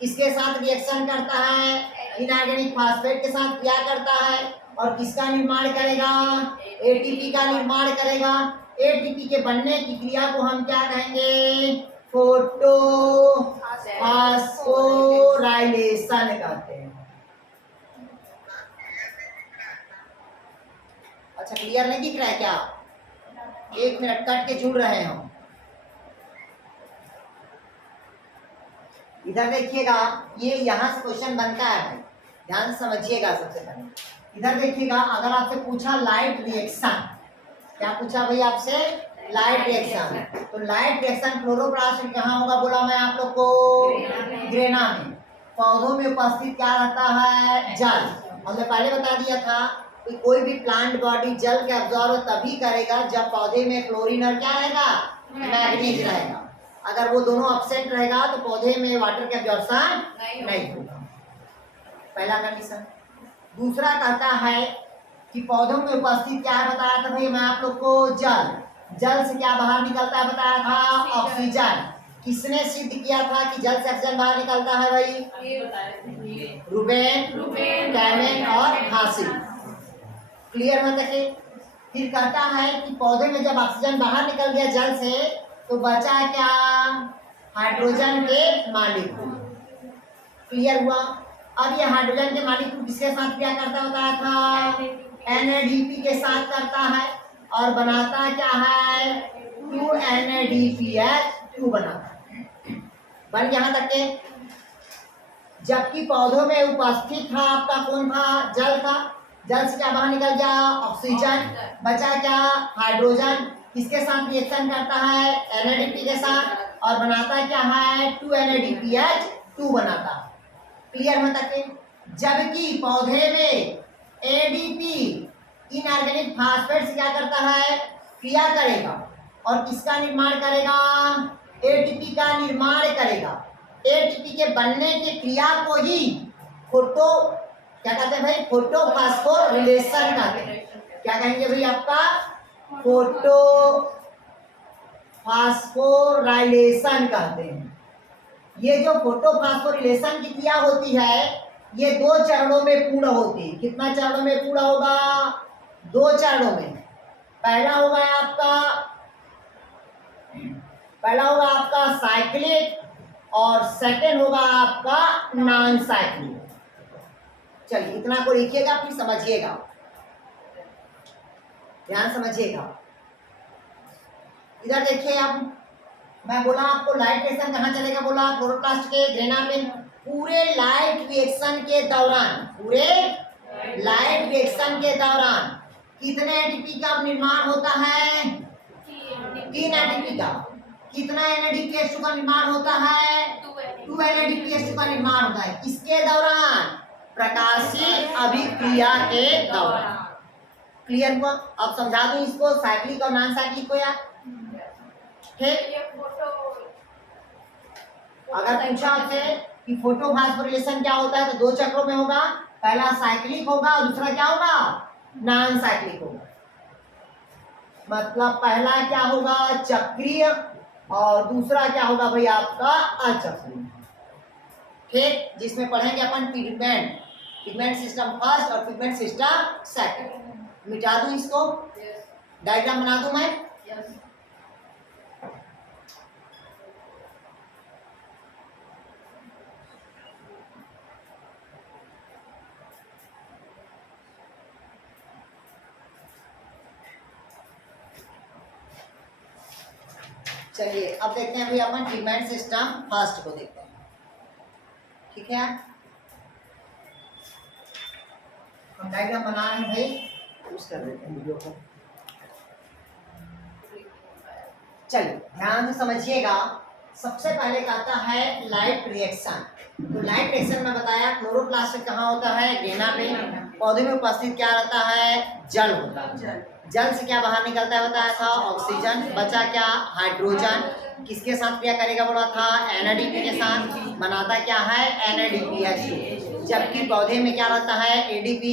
किसके साथ रिएक्शन करता है? इनऑर्गेनिक फास्फेट के साथ क्रिया करता है और किसका निर्माण करेगा? ATP का निर्माण करेगा। ATP के बनने की क्रिया को हम क्या कहेंगे? फोटो फास्फोराइलेशन कहते हैं। अच्छा, क्लियर नहीं दिख रहा है क्या? 1 मिनट, कट के जुड़ रहे हैं हम। इधर देखिएगा, ये यहाँ से क्वेश्चन बनता है भाई, ध्यान से समझिएगा। सबसे पहले इधर देखिएगा, अगर आपसे पूछा लाइट रिएक्शन, क्या पूछा भाई आपसे? Light reaction. तो लाइट रिएक्शन क्लोरोप्लास्ट कहाँ होगा बोला मैं आप लोग को? ग्रेना में। पौधों में उपस्थित क्या रहता है? जल। हमने पहले बता दिया था कि कोई भी प्लांट बॉडी जल के अब्जॉर्ब तभी करेगा जब पौधे में क्लोरीन और क्या रहेगा? मैग्नीज रहेगा। अगर वो दोनों एब्सेंट रहेगा तो पौधे में वाटर के अब्जॉर्प्शन नहीं होगा। पहला कंडीशन। दूसरा कहता है कि पौधों में उपस्थित क्या है बताया था भाई मैं आप लोग को? जल। जल से क्या बाहर निकलता है बताया था? ऑक्सीजन। किसने सिद्ध किया था कि जल से ऑक्सीजन बाहर निकलता है भाई? रूबेन, कैमेन और हासिल। क्लियर हो सके? फिर कहता है कि पौधे में जब ऑक्सीजन बाहर निकल गया जल से तो बचा क्या? हाइड्रोजन के मॉलिक्यूल। क्लियर हुआ? अब ये हाइड्रोजन के मॉलिक्यूल किसके साथ क्या करता बताया था? NADP के साथ करता है और बनाता क्या है? 2NADPH2 बनाता है। बन यहाँ तक के। जबकि पौधों में उपस्थित था आपका कौन था? जल था। जल से क्या बाहर निकल गया? ऑक्सीजन। बचा क्या? हाइड्रोजन। किसके साथ रिएक्शन करता है? NADP के साथ और बनाता क्या है? 2NADPH2 बनाता है। क्लियर हो तक? जबकि पौधे में ADP इनऑर्गेनिक फास्फेट से क्या करता है? क्रिया करेगा और किसका निर्माण करेगा? ATP का निर्माण करेगा। ATP के बनने की क्रिया को ही फोटो क्या कहते हैं भाई? फोटो फास्फोरिलेशन कहते हैं। क्या कहेंगे भाई आपका? फोटो फास्फोराइलेशन कहते हैं। ये जो फोटो फास्फोरिलेशन की क्रिया होती है ये 2 चरणों में पूर्ण होती है। कितना चरणों में पूर्ण होगा? 2 चरणों में। पहला होगा आपका साइक्लिक और सेकंड होगा आपका नॉन साइक्लिक। चलिए इतना को लिखिएगा फिर समझिएगा, ध्यान समझिएगा। इधर देखिए, अब मैं बोला आपको लाइट रिएक्शन कहाँ चलेगा? बोला क्लोरोप्लास्ट के ग्रेना में। पूरे लाइट रिएक्शन के दौरान, पूरे लाइट रिएक्शन के दौरान कितने एटीपी का निर्माण होता है? 3 एटीपी का। कितना NADPH2 का निर्माण होता है? 2 NADPH2 का निर्माण होता है। किसके दौरान? प्रकाशीय अभिक्रिया के दौरान। क्लियर हुआ? अब समझा दूं इसको साइक्लिक और नॉन साइक्लिक को यार। ठीक, अगर पूछा आपसे कि फोटोफॉस्फोरिलेशन क्या होता है तो 2 चक्रों में होगा, पहला साइक्लिक होगा और दूसरा क्या होगा? नॉन साइक्लिक होगा। मतलब पहला क्या होगा? चक्रीय और दूसरा क्या होगा भाई आपका? अचक्रीय। ठीक, जिसमें पढ़ेंगे अपन पिगमेंट सिस्टम फर्स्ट और पिगमेंट सिस्टम सेकंड। मिटा दूं इसको, डायग्राम बना दूं मैं। चलिए अब देखते हैं भाई अपन पिगमेंट सिस्टम फर्स्ट को देखते हैं। ठीक है, हम डायग्राम बना रहे हैं भाई, यूज कर देते हैं वीडियो को। चलिए ध्यान से समझिएगा। सबसे पहले कहता है लाइट रिएक्शन। तो लाइट रिएक्शन में बताया क्लोरोप्लास्ट कहाँ होता है? ग्रेना पे। पौधे में उपस्थित क्या रहता है? जल होता है। जल से क्या बाहर निकलता है बताया था? ऑक्सीजन। बचा क्या? हाइड्रोजन। किसके साथ क्रिया करेगा बोला था? NADP के साथ। बनाता क्या है? NADPH2। जबकि पौधे में क्या रहता है? ADP।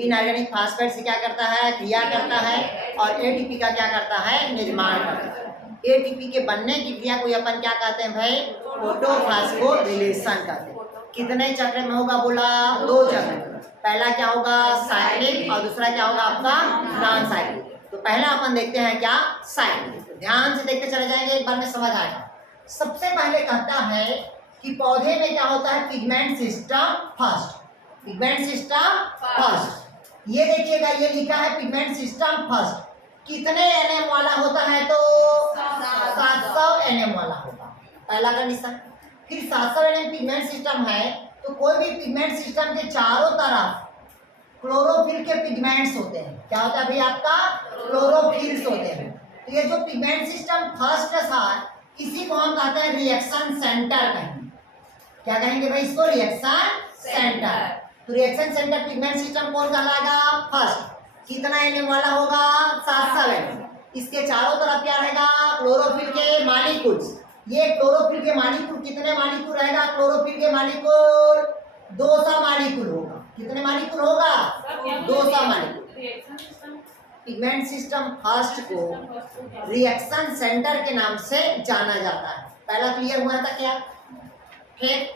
इनऑर्गेनिक फास्फेट से क्या करता है? क्रिया करता है और ATP का क्या करता है? निर्माण करता है। ATP के बनने की क्रिया को अपन क्या कहते हैं भाई? फोटोफॉस्फोरिलेशन कहते हैं। कितने चक्र में होगा बोला? 2 चक्र। पहला क्या होगा? साइक्लिक और दूसरा क्या होगा आपका? Non cyclic. तो पहला अपन देखते हैं क्या? साइक्लिक। ध्यान से देखते चले जाएंगे, एक बार में समझ आएगा। सबसे पहले कहता है कि पौधे में क्या होता है? Pigment system first. Pigment system first. ये देखिएगा, ये लिखा है पिगमेंट सिस्टम फर्स्ट। कितने NM वाला होता है? तो 700 NM वाला होगा, पहला कंडीशन। फिर 700 NM पिगमेंट सिस्टम है तो कोई भी पिगमेंट सिस्टम के चारों तरफ क्लोरोफिल के पिगमेंट्स होते हैं। क्या होता है भाई आपका? क्लोरोफिल्स होते हैं। तो ये जो पिगमेंट सिस्टम फर्स्ट था, इसी को हम कहते हैं रिएक्शन सेंटर कहेंगे। क्या कहेंगे भाई इसको? Reaction centre. तो रिएक्शन सेंटर पिगमेंट सिस्टम कौन कहलाएगा? फर्स्ट। कितना NM वाला होगा? 700 NM। इसके चारों तरफ क्या रहेगा? क्लोरोफिल के मॉलिक्यूल्स। ये क्लोरोफिल के मॉलिक्यूल कितने मॉलिक्यूल रहेगा? क्लोरोफिल के मॉलिक्यूल 200 मॉलिक्यूल होगा। कितने मॉलिक्यूल होगा? 200 मॉलिक्यूल। पिगमेंट सिस्टम फर्स्ट को रिएक्शन सेंटर के नाम से जाना जाता है। पहला क्लियर हुआ था क्या? ठीक,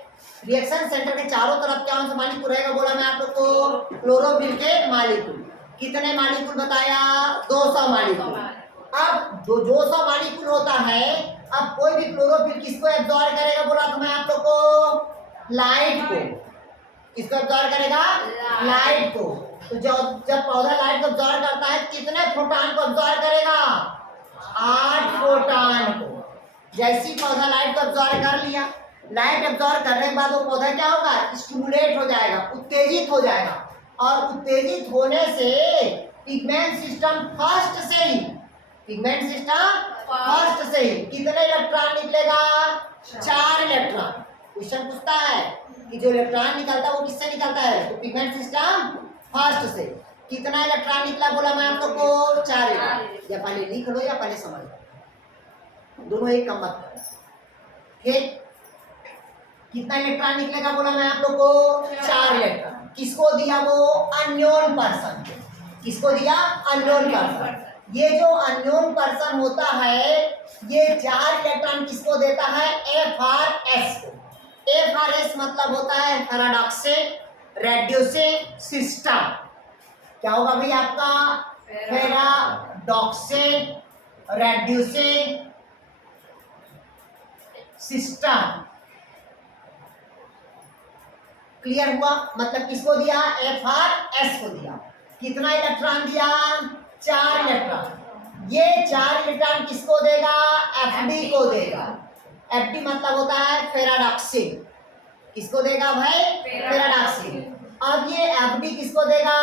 रिएक्शन सेंटर के चारों तरफ क्या सा मॉलिक्यूल रहेगा बोला मैं आप लोग को? क्लोरोफिल के मॉलिक्यूल। कितने मॉलिक्यूल बताया? 200 मॉलिक्यूल। अब जो 200 मॉलिक्यूल होता है, अब कोई भी क्लोरोफिल किसको एब्जॉर्ब करेगा बोला तो मैं आप लोग को? लाइट को। किसको एब्जॉर्ब करेगा? लाइट को। तो जब पौधा लाइट को एब्जॉर्ब करता है, कितने फोटॉन को एब्जॉर्ब करेगा? 8 फोटॉन को। जैसी पौधा लाइट को एब्जॉर्ब कर लिया, लाइट एब्जॉर्ब करने के बाद वो पौधा क्या होगा? स्टिमुलेट हो जाएगा, उत्तेजित हो जाएगा। और उत्तेजित होने से पिगमेंट सिस्टम फर्स्ट से ही कितने इलेक्ट्रॉन निकलेगा? 4 इलेक्ट्रॉन। क्वेश्चन पूछता है कि जो इलेक्ट्रॉन निकलता है वो किससे निकलता है? तो पिगमेंट सिस्टम फर्स्ट से। कितना इलेक्ट्रॉन निकला बोला मैं आप लोग को? 4 इलेक्ट्रॉन। या पहले लिख लो या पहले समझ लो, दोनों एक कम मत करो। ठीक, कितना इलेक्ट्रॉन निकलेगा बोला मैं आप लोग को? 4 इलेक्ट्रॉन। किसको दिया? वो अननोन पर्सन। किसको दिया? Unknown person. ये जो अननोन पर्सन होता है, ये 4 इलेक्ट्रॉन किसको देता है? FRS को। FRS मतलब होता है पैराडॉक्से रेड्यूसे सिस्टम। क्या होगा भाई आपका? पैराडॉक्से रेड्यूसे सिस्टम। क्लियर हुआ? मतलब किसको दिया? FRS को दिया। कितना इलेक्ट्रॉन दिया? 4 इलेक्ट्रॉन। ये 4 इलेक्ट्रॉन किसको देगा? FD को देगा। FD मतलब होता है पैराडॉक्सिक। किसको देगा भाई? पैराडॉक्सिल। अब ये एफडी किसको देगा?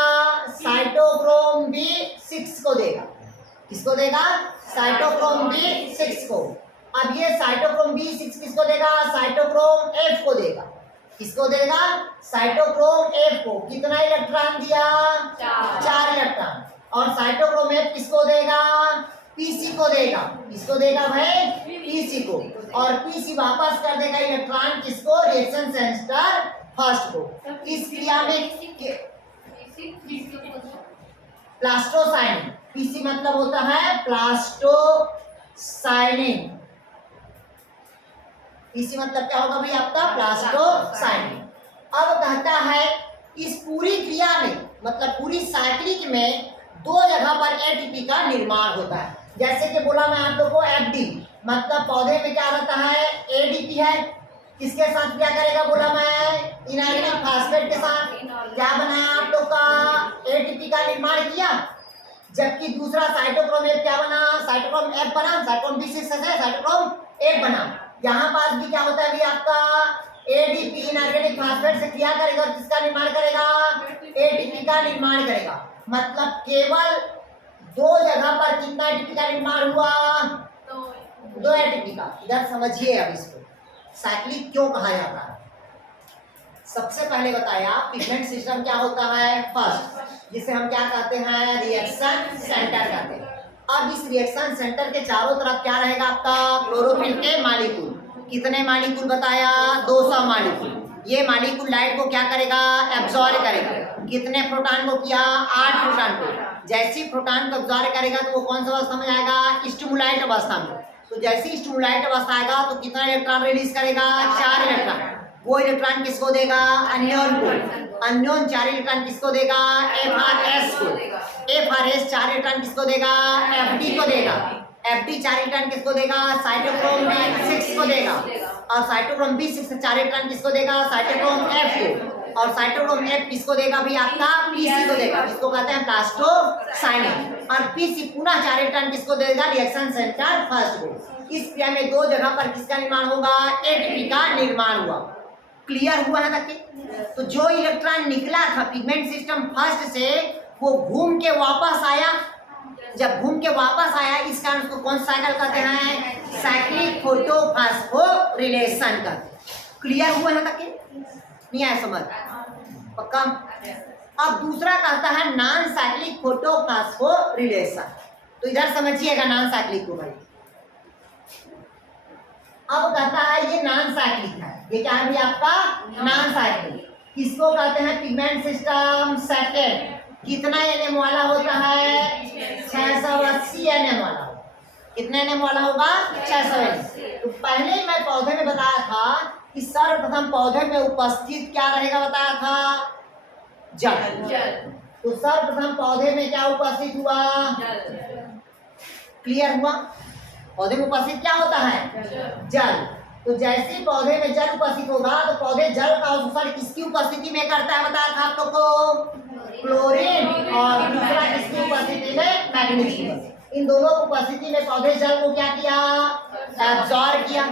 साइटोक्रोम B6 को देगा। किसको देगा? साइटोक्रोम B6 को। अब ये साइटोक्रोम B6 किसको देगा? साइटोक्रोम F को देगा। किसको देगा? साइटोक्रोम F को। कितना इलेक्ट्रॉन दिया? 4 इलेक्ट्रॉन। और साइटोक्रोम F किसको देगा? PC को देगा। किसको देगा भाई? PC को। और PC वापस कर देगा इलेक्ट्रॉन किसको? रिएक्शन सेंटर फर्स्ट को। इस क्रिया में प्लास्टोसाइनिंग, PC मतलब होता है प्लास्टोसाइनिंग। PC मतलब क्या होगा भाई आपका? प्लास्टोसाइनिंग। अब कहता है इस पूरी क्रिया में मतलब पूरी साइक्लिक में 2 जगह पर एटीपी का निर्माण होता है। जैसे कि बोला मैं आप लोग को एफडी मतलब पौधे में क्या रहता है? एडीपी है। किसके साथ क्या करेगा बोला मैं? इनऑर्गेनिक फास्फेट के साथ। क्या बनाया आप लोग का? एटीपी का निर्माण किया। जबकि दूसरा साइटोक्रोम F क्या बना? साइटोक्रोम F बना। साइटोक्रोम B6 से साइटोक्रोम F बना। यहाँ पास भी क्या होता है भाई आपका? एडीपी इनऑर्गेनिक फास्फेट से क्रिया करेगा और किसका निर्माण करेगा? एटीपी का निर्माण करेगा। मतलब केवल 2 जगह पर कितना एटीपी का निर्माण हुआ? 2 एटीपी का। इधर समझिए अब इसको साइक्लिक क्यों कहा जाता है। सबसे पहले बताया पिगमेंट सिस्टम क्या होता है? फर्स्ट, जिसे हम क्या कहते हैं? रिएक्शन सेंटर कहते हैं। अब इस रिएक्शन सेंटर के चारों तरफ क्या रहेगा आपका? क्लोरोफिल के मॉलिक्यूल। कितने मॉलिक्यूल बताया? 200 मॉलिक्यूल। ये मॉलिक्यूल लाइट को क्या करेगा? एब्जॉर्ब करेगा। कितने प्रोटॉन को किया? 8 प्रोटॉन को। जैसे ही प्रोटॉन को एब्जॉर्ब करेगा तो वो कौन सा अवस्था में जाएगा? स्टिमुलाइट अवस्था में। तो जैसे ही स्टिमुलाइट अवस्था आएगा तो कितना इलेक्ट्रॉन रिलीज करेगा? 4 इलेक्ट्रॉन। वो इलेक्ट्रॉन किसको देगा? अननोन को। अननोन 4 इलेक्ट्रॉन किसको देगा? FRS को। FRS 4 इलेक्ट्रॉन किसको देगा? FD को देगा। FD 4 इलेक्ट्रॉन किसको देगा? साइटोक्रोम B6 को देगा। और साइटोक्रोम B6 से 4 इलेक्ट्रॉन किसको देगा? साइटोक्रोम F को। और साइटोक्रोम F किसको देगा भाई आपका? PC को देगा। इसको कहते हैं प्लास्टोसाइनिंग। और PC पुनः 4 इलेक्ट्रॉन किसको देगा? रिएक्शन सेंटर फर्स्ट को। इस क्रिया में 2 जगह पर किसका निर्माण होगा? एटीपी का निर्माण हुआ। क्लियर हुआ है तक? तो जो इलेक्ट्रॉन निकला था पिगमेंट सिस्टम फर्स्ट से वो घूम के वापस आया। जब घूम के वापस आया इस कारण उसको कौन साइकिल कहते हैं? साइक्लिक फोटोफॉस्फोरिलेशन कहते हैं। क्लियर हुआ है तक? नहीं आया समझ? पक्का? अब दूसरा कहता है नॉन साइक्लिक फोटोफॉस्फोरिलेशन। तो इधर समझिएगा नॉन साइक्लिक को भाई। अब कहता है ये नॉन साइक्लिक है। ये क्या है भाई आपका? Non cyclic. किसको कहते हैं? Pigment system second. कितना NM वाला होता है? 680 NM वाला। कितने NM वाला होगा? 680। तो पहले मैं पौधे में बताया था कि सर्वप्रथम पौधे में उपस्थित क्या रहेगा बताया था? जल। तो सर्वप्रथम पौधे में क्या उपस्थित हुआ? क्लियर हुआ? पौधे में उपस्थित क्या होता है? जल। तो जैसे ही पौधे में जल उपस्थित होगा तो पौधे जल का अवशोषण किसकी उपस्थिति में करता है बताया था आप लोग को? क्लोरीन। और दूसरा किसकी उपस्थिति में? मैग्नीशियम। इन दोनों की उपस्थिति में पौधे जल को क्या किया? एब्जॉर्ब किया।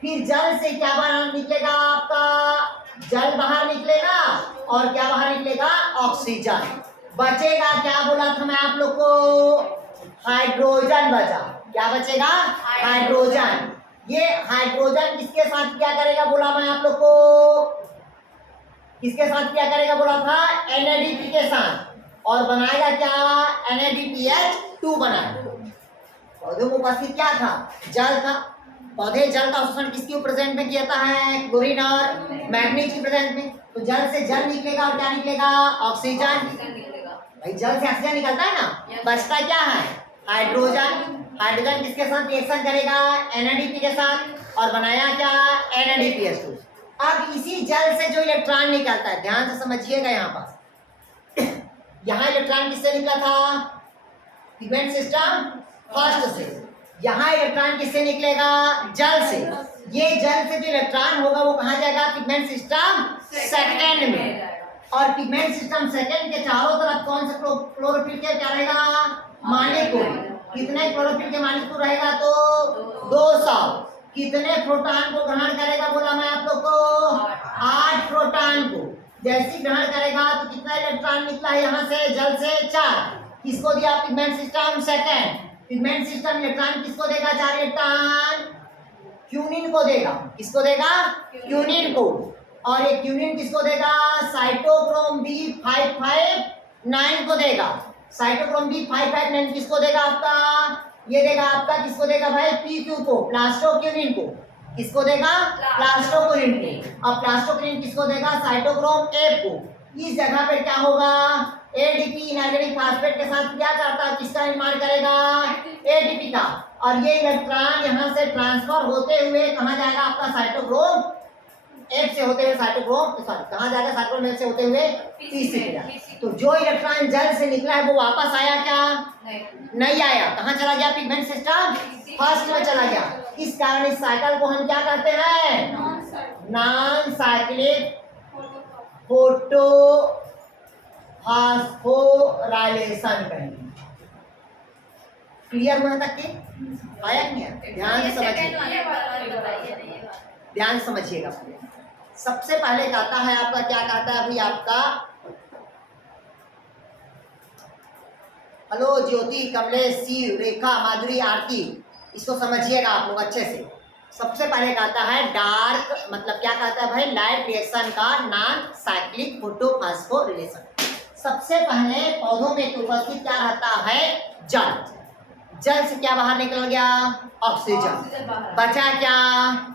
फिर जल से क्या बाहर निकलेगा आपका? जल बाहर निकलेगा। और क्या बाहर निकलेगा? ऑक्सीजन। बचेगा क्या बोला था मैं आप लोग को? हाइड्रोजन बचा। क्या बचेगा? हाइड्रोजन। ये हाइड्रोजन किसके साथ क्या करेगा बोला मैं आप लोग को? किसके साथ क्या करेगा बोला था? NADP के साथ। और बनाएगा क्या? NADPH2 बनाएगा। पौधे में उपस्थित क्या था? जल था। पौधे जल का अवशोषण किसकी प्रेजेंट में किया है? क्लोरीन और मैग्नीज की प्रेजेंट में। तो जल से जल निकलेगा और क्या निकलेगा? ऑक्सीजन। भाई जल से ऑक्सीजन निकलता है ना। बचता क्या है? हाइड्रोजन। हाइड्रोजन किसके साथ रिएक्शन करेगा? NADP के साथ। और बनाया क्या? NADPH2। अब इसी जल से जो इलेक्ट्रॉन निकलता है ध्यान से समझिएगा। यहाँ पास यहाँ इलेक्ट्रॉन किससे निकला था? पिगमेंट सिस्टम फर्स्ट से। यहाँ इलेक्ट्रॉन किससे निकलेगा? जल से। ये जल से जो इलेक्ट्रॉन होगा वो कहाँ जाएगा? पिगमेंट सिस्टम सेकेंड में। और पिगमेंट सिस्टम सेकेंड के चारों तरफ कौन सा क्लोरोफिल के क्या रहेगा? मॉलिक्यूल। कितने क्लोरोफिल के मॉलिक्यूल रहेगा? तो 200। कितने प्रोटॉन को ग्रहण करेगा बोला मैं आप लोग को? 8 प्रोटॉन को। जैसे ही ग्रहण करेगा तो कितना इलेक्ट्रॉन निकला है यहाँ से? जल से 4। किसको दिया? Pigment system second. Pigment system electron किसको देगा? 4 इलेक्ट्रॉन क्यूनिन को देगा। किसको देगा? क्यूनिन को। और ये क्यूनिन किसको देगा? साइटोक्रोम B559 को देगा। साइटोक्रोम B559 किसको देगा आपका? ये देगा आपका, किसको देगा भाई? PQ को, प्लास्टोक्यूनिन को। किसको देगा? प्लास्टोक्यूनिन को। अब प्लास्टोक्यूनिन किसको देगा? साइटोक्रोम F को। इस जगह पे क्या होगा? ADP इनऑर्गेनिक फास्फेट के साथ क्या करता है? किसका निर्माण करेगा? ADP का। और ये इलेक्ट्रॉन यहाँ से ट्रांसफर होते हुए कहाँ जाएगा आपका? साइटोक्रोम F से होते हुए साइटोक्रोम, सॉरी कहाँ जाएगा? साइटोक्रोम F से होते हुए P से गया। तो जो इलेक्ट्रॉन जल से निकला है वो वापस आया क्या? नहीं आया। कहाँ चला गया? पिगमेंट सिस्टम फर्स्ट में चला गया। इस कारण इस साइकिल को हम क्या कहते हैं? नॉन साइक्लिक फोटो फास्फोराइलेशन कहेंगे। क्लियर हुआ तक के? आया नहीं है? ध्यान से समझिए, ध्यान से समझिएगा। सबसे पहले कहता है आपका, क्या कहता है अभी आपका? हेलो ज्योति, कमलेश, शिव, रेखा, माधुरी, आरती, इसको समझिएगा आप लोग अच्छे से। सबसे पहले कहता है डार्क, मतलब क्या कहता है भाई? लाइट रिएक्शन का नॉन साइक्लिक फोटोफॉस्फोरिलेशन। सबसे पहले पौधों में उपस्थित क्या रहता है? जल। जल से क्या बाहर निकल गया? ऑक्सीजन। बचा क्या?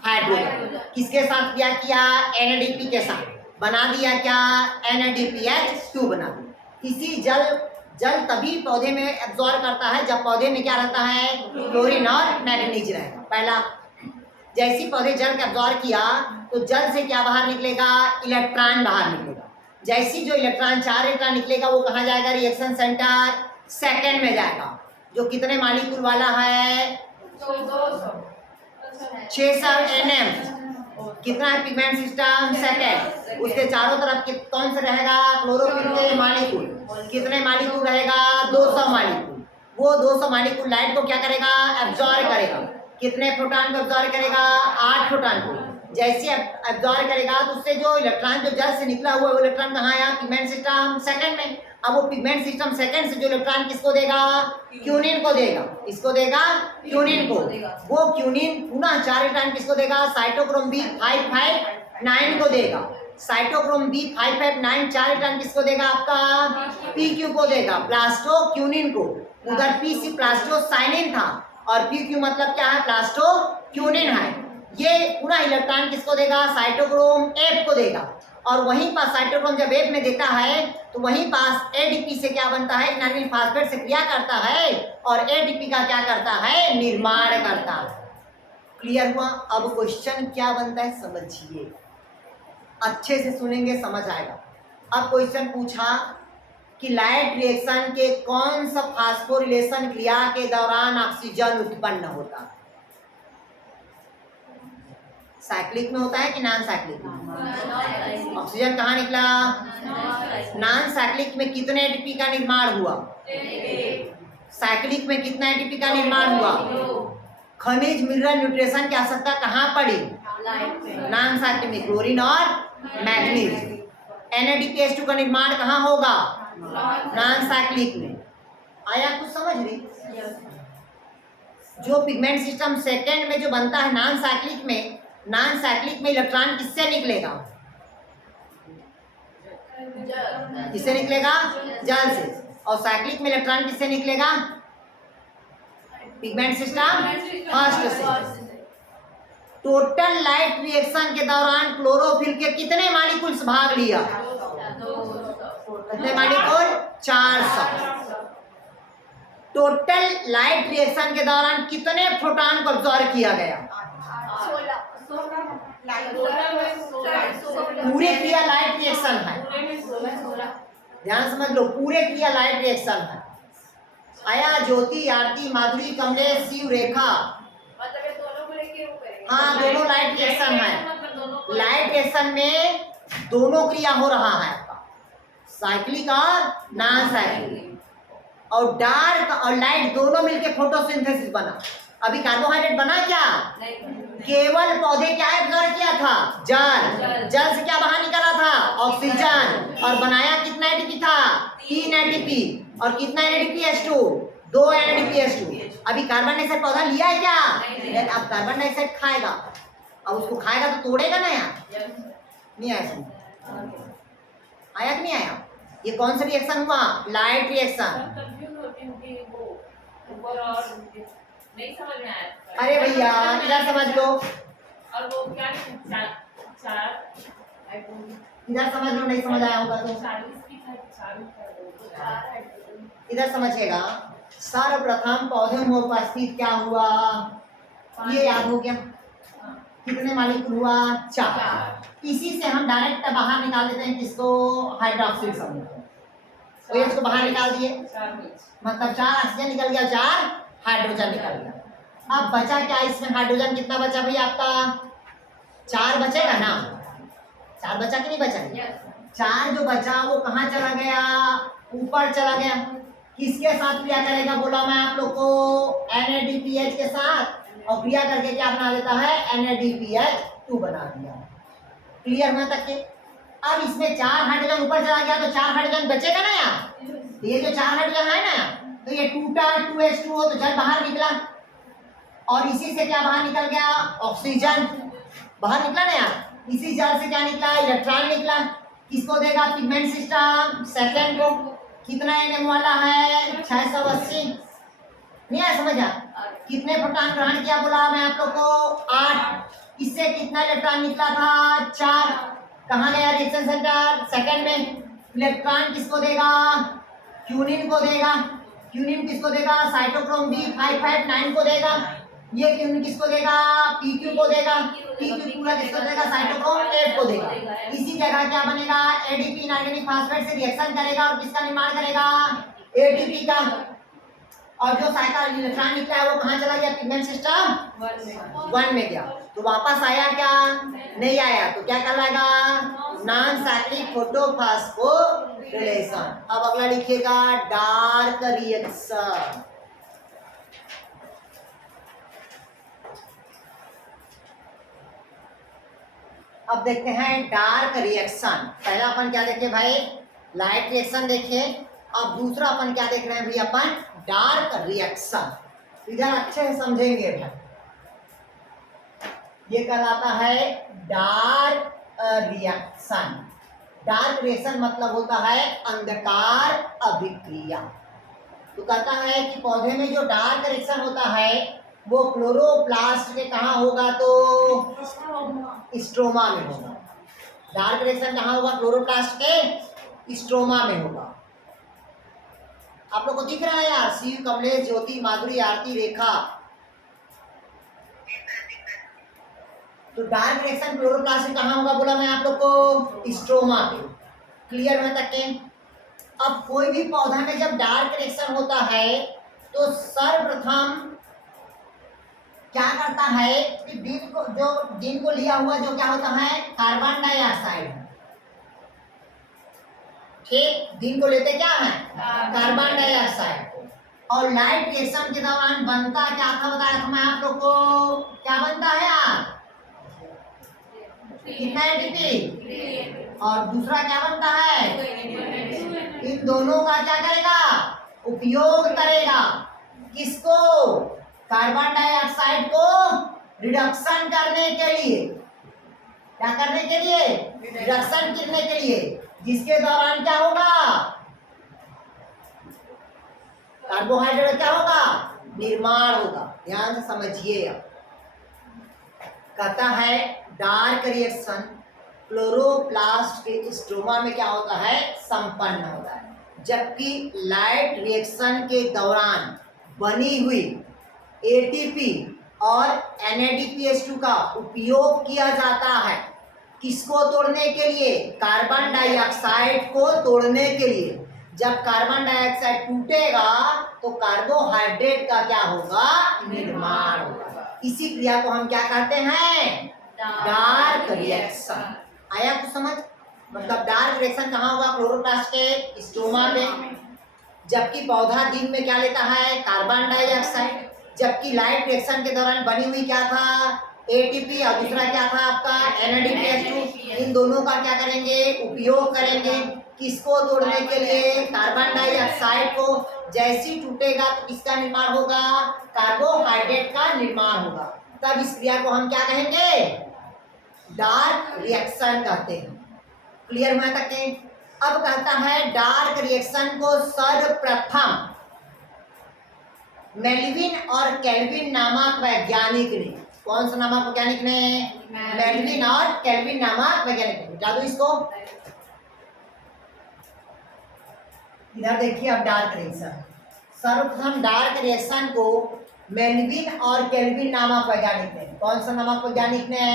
हाइड्रोजन। किसके साथ क्या किया? NADP के साथ बना दिया क्या? NADPH2 बना दिया। इसी जल तभी पौधे में एब्जॉर्ब करता है जब पौधे में क्या रहता है? क्लोरीन और मैग्नीज रहेगा। पहला, जैसी पौधे जल का एब्जॉर्ब किया तो जल से क्या बाहर निकलेगा? इलेक्ट्रॉन बाहर निकलेगा। जैसी जो इलेक्ट्रॉन 4 इलेक्ट्रॉन निकलेगा वो कहाँ जाएगा? रिएक्शन सेंटर सेकंड में जाएगा, जो कितने मॉलिक्यूल वाला है? 600 Nm। कितना है पिगमेंट सिस्टम? सेकंड। उसके चारों तरफ कौन सा रहेगा? क्लोरोफिल के मॉलिक्यूल। कितने मॉलिक्यूल रहेगा? 200 मॉलिक्यूल। वो 200 मॉलिक्यूल लाइट को क्या करेगा? एब्जॉर्ब करेगा। कितने प्रोटॉन को एब्जॉर्ब करेगा? 8 प्रोटॉन को। जैसे एब्जॉर्ब करेगा तो उससे जो इलेक्ट्रॉन जो जल से निकला हुआ है वो इलेक्ट्रॉन कहाँ आया? पिगमेंट सिस्टम सेकंड में। अब वो पिगमेंट सिस्टम सेकंड से जो इलेक्ट्रॉन किसको देगा? क्यूनिन को देगा। किसको देगा? क्यूनिन को। वो क्यूनिन पुनः 4 इलेक्ट्रॉन किसको देगा? साइटोक्रोम B559 को देगा। साइटोक्रोम B559 4 इलेक्ट्रॉन किसको देगा? आपका PQ को देगा, प्लास्टोक्यूनिन को। उधर P से प्लास्टोसाइनिन था और PQ मतलब क्या है? प्लास्टोक्यूनिन है। ये पूरा इलेक्ट्रॉन किसको देगा? साइटोक्रोम F को देगा। और वहीं पास साइटोक्रोम जब F में देता है तो वहीं पास ADP से क्या बनता है? इनऑर्गेनिक फास्फेट से क्रिया करता है और ADP का क्या करता है? निर्माण करता है। क्लियर हुआ? अब क्वेश्चन क्या बनता है समझिए, अच्छे से सुनेंगे समझ आएगा। अब क्वेश्चन पूछा कि लाइट रिएक्शन के कौन सा फास्फोरिलेशन क्रिया के दौरान ऑक्सीजन उत्पन्न होता है? साइक्लिक में होता है कि नॉन साइक्लिक में? ऑक्सीजन कहाँ निकला? नॉन साइक्लिक में कितने ATP का निर्माण हुआ? साइक्लिक में कितना ATP का निर्माण हुआ? खनिज मिनरल न्यूट्रिशन की आवश्यकता कहाँ पड़ी? नॉन साइक्लिक में क्लोरीन और मैग्नीज। NADPH2 का निर्माण कहाँ होगा? नॉन साइक्लिक में। आया कुछ समझ रही? जो पिगमेंट सिस्टम सेकंड में जो बनता है नॉन साइक्लिक में इलेक्ट्रॉन किससे निकलेगा? किससे निकलेगा? जल से। और साइक्लिक में इलेक्ट्रॉन किससे निकलेगा? पिगमेंट सिस्टम फर्स्ट से। टोटल लाइट रिएक्शन के दौरान क्लोरोफिल के कितने मॉलिक्यूल्स भाग लिया? कितने मॉलिक्यूल? 400। टोटल लाइट रिएक्शन के दौरान कितने प्रोटॉन को अब्सॉर्ब किया गया? पूरे क्रिया लाइट रिएक्शन है, ध्यान समझ लो, पूरे क्रिया लाइट रिएक्शन है। आया ज्योति, आरती, माधुरी, कमलेश, शिव, रेखा, हाँ दोनों लाइट रिएक्शन है। लाइट रिएक्शन में दोनों क्रिया हो रहा है आपका, साइक्लिक और नॉन साइक्लिक। और डार्क और लाइट दोनों मिलके फोटोसिंथेसिस बना। अभी कार्बोहाइड्रेट बना क्या? केवल पौधे क्या ग्रहण किया था? जल। जल से क्या बाहर निकला था? ऑक्सीजन। और बनाया कितना एटीपी था? 3 एटीपी। और कितना NADPH2? 2 NADPH2। अभी कार्बन डाइऑक्साइड पौधा लिया है क्या? अब कार्बन डाइऑक्साइड खाएगा, अब उसको खाएगा तो तोड़ेगा ना यार। नहीं आया समझ? आया कि नहीं आया? ये कौन सा रिएक्शन हुआ? Light reaction. कंफ्यूज होती हूँ कि वो ऊपर और नहीं समझ में आया। अरे भैया इधर समझ लो, और वो क्या चार इधर समझ लो, नहीं समझ आया होगा तो 40 की था, 4 इधर समझिएगा। सर्वप्रथम पौधे में उपस्थित क्या हुआ? ये याद हो गया। कितने मॉलिक्यूल हुआ? 4। इसी से हम डायरेक्ट बाहर निकाल देते हैं किसको? हाइड्रोक्सिल समूह को। तो इसको बाहर निकाल दिए, मतलब 4 ऑक्सीजन निकल गया, 4 हाइड्रोजन निकल गया। अब बचा क्या इसमें? हाइड्रोजन कितना बचा भैया आपका? 4 बचेगा ना? 4 बचा कि नहीं बचा? 4 जो बचा वो कहाँ चला गया? ऊपर चला गया। किसके साथ क्रिया करेगा बोला मैं आप लोग को? NADPH के साथ। और क्रिया करके क्या बना देता है? NADPH2 बना दिया। क्लियर हुआ तक के? अब इसमें 4 हाइड्रोजन ऊपर चला गया तो 4 हाइड्रोजन बचेगा ना यार। तो ये जो 4 हाइड्रोजन है ना, तो ये टूटा, 2H2 तो जल बाहर निकला। और इसी से क्या बाहर निकल गया? ऑक्सीजन बाहर निकला ना यार। इसी जल से क्या निकला? इलेक्ट्रॉन निकला। किसको देगा? पिगमेंट सिस्टम सेकंड को। कितना NM वाला है? 680। नहीं आया समझ? कितने प्रोटॉन ग्रहण किया बोला मैं आप लोग को? 8। इससे कितना इलेक्ट्रॉन निकला था? 4। कहाँ गया रिएक्शन सेंटर? सेकंड में। इलेक्ट्रॉन किसको देगा? क्यूनिन को देगा। क्यूनिन किसको देगा? साइटोक्रोम B559 को देगा। ये क्यूनिन किसको देगा? PQ को देगा। PQ पूरा किसको देगा? साइटोक्रोम 8 को देगा। इसी जगह क्या बनेगा? ADP इनऑर्गेनिक फास्फेट से रिएक्शन करेगा और किसका निर्माण करेगा? ATP का। और जो साइकिल इलेक्ट्रॉन निकला है वो कहाँ चला गया? पिगमेंट सिस्टम 1 में गया। तो वापस आया क्या? नहीं आया। तो क्या कहलाएगा? Non cyclic photophosphorylation. अब अगला लिखिएगा डार्क रिएक्शन। अब देखते हैं डार्क रिएक्शन। पहला अपन क्या देखे भाई? लाइट रिएक्शन देखे। अब दूसरा अपन क्या देख रहे हैं भाई? अपन डार्क रिएक्शन। इधर अच्छे से समझेंगे भाई। ये कहलाता है डार्क रिएक्शन। डार्क रिएक्शन मतलब होता है अंधकार अभिक्रिया। तो कहता है कि पौधे में जो डार्क रिएक्शन होता है वो क्लोरोप्लास्ट के कहाँ होगा? तो स्ट्रोमा में होगा। डार्क रिएक्शन कहाँ होगा? क्लोरोप्लास्ट के स्ट्रोमा में होगा। आप लोग को दिख रहा है यार? शिव, कमलेश, ज्योति, माधुरी, आरती, रेखा। तो डार्क रिएक्शन क्लोरोप्लास्ट में कहाँ होगा बोला मैं आप लोग को? स्ट्रोमा पे। क्लियर है तक के? अब कोई भी पौधा में जब डार्क रिएक्शन होता है तो सर्वप्रथम क्या करता है कि दिन को लिया हुआ जो क्या होता है? Carbon dioxide. ठीक, दिन को लेते क्या है? Carbon dioxide. और लाइट रिएक्शन के दौरान बनता क्या था बताया था मैं आप लोग को? क्या बनता है यार? कितना एटीपी? और दूसरा क्या बनता है? इन दोनों का क्या करेगा? उपयोग करेगा। किसको? कार्बन डाइऑक्साइड को रिडक्शन करने के लिए। क्या करने के लिए? रिडक्शन करने के लिए। जिसके दौरान क्या होगा? कार्बोहाइड्रेट क्या होगा? निर्माण होगा। ध्यान से समझिए। कहता है डार्क रिएक्शन क्लोरोप्लास्ट के स्ट्रोमा में क्या होता है? संपन्न होता है। जबकि लाइट रिएक्शन के दौरान बनी हुई एटीपी और NADPH2 का उपयोग किया जाता है। किसको तोड़ने के लिए? कार्बन डाइऑक्साइड को तोड़ने के लिए। जब कार्बन डाइऑक्साइड टूटेगा तो कार्बोहाइड्रेट का क्या होगा? निर्माण होगा। इसी क्रिया को हम क्या कहते हैं? Dark reaction. आया कुछ समझ? मतलब डार्क रिएक्शन कहाँ होगा? क्लोरोप्लास्ट के स्ट्रोमा में। जबकि पौधा दिन में क्या लेता है? Carbon dioxide. जबकि लाइट रिएक्शन के दौरान बनी हुई क्या था? एटीपी और दूसरा क्या था आपका NADPH2। इन दोनों का क्या करेंगे, उपयोग करेंगे। किसको तोड़ने के लिए, कार्बन डाइऑक्साइड को। जैसी टूटेगा तो किसका निर्माण होगा, कार्बोहाइड्रेट का निर्माण होगा। तब इस क्रिया को हम क्या कहेंगे, डार्क रिएक्शन कहते हैं। क्लियर हुआ तक के? अब कहता है डार्क रिएक्शन को सर्वप्रथम मेल्विन और केल्विन नामक वैज्ञानिक ने, कौन सा नामक वैज्ञानिक ने, मेल्विन और केल्विन नामक वैज्ञानिक ने। मिटा दो इसको। इधर देखिए अब डार्क रिएक्शन, सर्वप्रथम डार्क रिएक्शन को मेल्विन और केल्विन नामक वैज्ञानिक ने, कौन सा नामक वैज्ञानिक ने,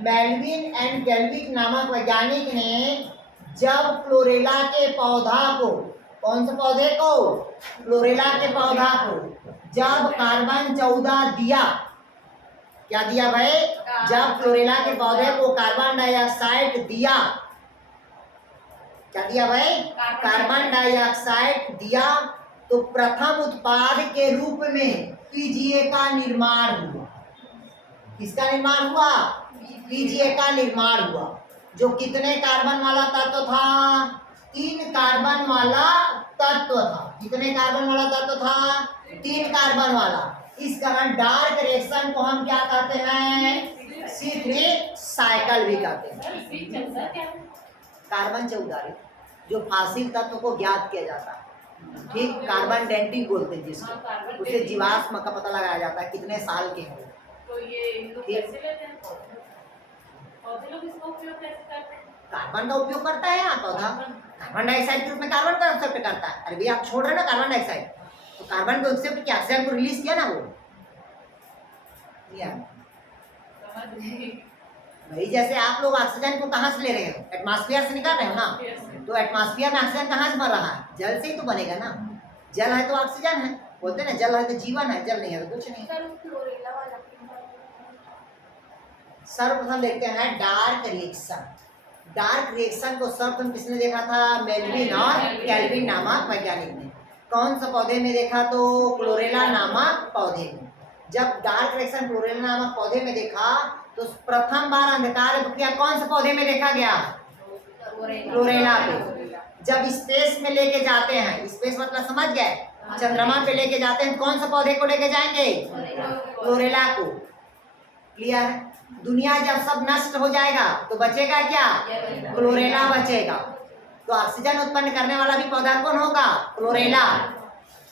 मेल्विन एंड केल्विन नामक वैज्ञानिक ने जब क्लोरेला के पौधा को, कौन से पौधे को, क्लोरेला के पौधा को जब कार्बन 14 दिया, क्या दिया भाई, जब क्लोरेला के पौधे को कार्बन डाइऑक्साइड दिया, क्या दिया भाई, कार्बन डाइऑक्साइड दिया, तो प्रथम उत्पाद के रूप में पीजीए का निर्माण हुआ। किसका निर्माण हुआ, पीजीए का निर्माण हुआ, जो कितने कार्बन वाला तत्व था, 3 कार्बन वाला तत्व था। कितने कार्बन वाला तत्व था, 3 कार्बन वाला। इस कारण डार्क रिएक्शन को हम क्या कहते हैं, C3 साइकिल भी कहते हैं। कार्बन 14 जो फासिल तत्व को ज्ञात किया जाता है, ठीक, कार्बन डेंटिंग बोलते हैं जिसको, उसे जीवाश्म का पता लगाया जाता है कितने साल के हैं। तो ये लोग कैसे लेते हैं, पौधे लोग इसका उपयोग कैसे करते हैं, कार्बन का उपयोग करता है यहाँ पौधा, कार्बन डाइऑक्साइड के रूप में कार्बन का एक्सेप्ट करता है। अरे भैया आप छोड़ रहे ना कार्बन डाइऑक्साइड, तो कार्बन को एक्सेप्ट किया, ऑक्सीजन को रिलीज किया ना वो, समझ नहीं। भाई जैसे आप लोग ऑक्सीजन को कहाँ से ले रहे हो, एटमॉस्फेयर से निकाल रहे हो ना, तो एटमॉस्फेयर में ऑक्सीजन कहाँ से बन रहा है, जल से ही तो बनेगा ना। जल है तो ऑक्सीजन है, बोलते हैं ना जल है तो जीवन है, जल नहीं है तो कुछ नहीं। सर्वप्रथम देखते हैं डार्क रिएक्शन। डार्क रिएक्शन को सर्वप्रथम किसने देखा था, मेल्विन और केल्विन नामक वैज्ञानिक ने। कौन सा पौधे में देखा, तो क्लोरेला नामक पौधे में। जब डार्क रिएक्शन क्लोरेला नामक पौधे में देखा तो प्रथम बार अंधकार प्रक्रिया कौन से पौधे में देखा गया, क्लोरेला पे। जब स्पेस में लेके जाते हैं, स्पेस मतलब समझ गए, चंद्रमा पे लेके जाते हैं, कौन सा पौधे को लेके जाएंगे, क्लोरेला को। क्लियर है? दुनिया जब सब नष्ट हो जाएगा तो बचेगा क्या, क्लोरेला बचेगा। तो ऑक्सीजन उत्पन्न करने वाला भी पौधा कौन होगा, क्लोरेला।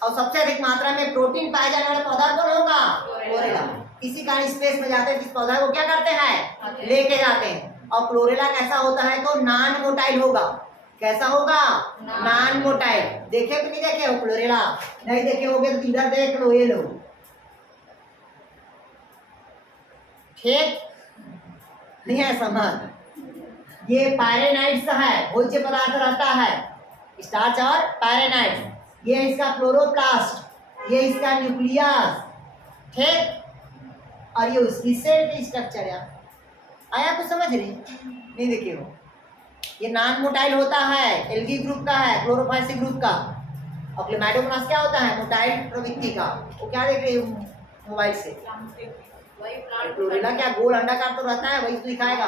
और सबसे अधिक मात्रा में प्रोटीन पाए जाने वाला पौधा कौन होगा, क्लोरेला। इसी कारण स्पेस में जाते हैं, जिस पौधा को क्या करते हैं, लेके जाते हैं। और क्लोरेला कैसा होता है, तो नॉन मोटाइल होगा। कैसा होगा, नॉन मोटाइल। देखे कि नहीं देखे हो क्लोरेला, नहीं देखे होगे तो इधर देख लो, ये लो, ठीक नहीं है समझ। ये पायरेनाइट्स है, भोज्य पदार्थ रहता है, स्टार्च और पायरेनाइट्स। ये इसका क्लोरोप्लास्ट, ये इसका न्यूक्लियस, ठीक, और ये उसकी सेल की स्ट्रक्चर है। आया कुछ समझ नहीं देखे हो। ये नॉन मोटाइल होता है, एल्गी ग्रुप का है, क्लोरोफाइसी ग्रुप का। और क्लेमाइडोमोनास क्या होता है, मोटाइल प्रवृत्ति का। वो क्या देख रहे हो मोबाइल से, क्लोरेला क्या गोल अंडाकार तो रहता है, वही तो दिखाएगा।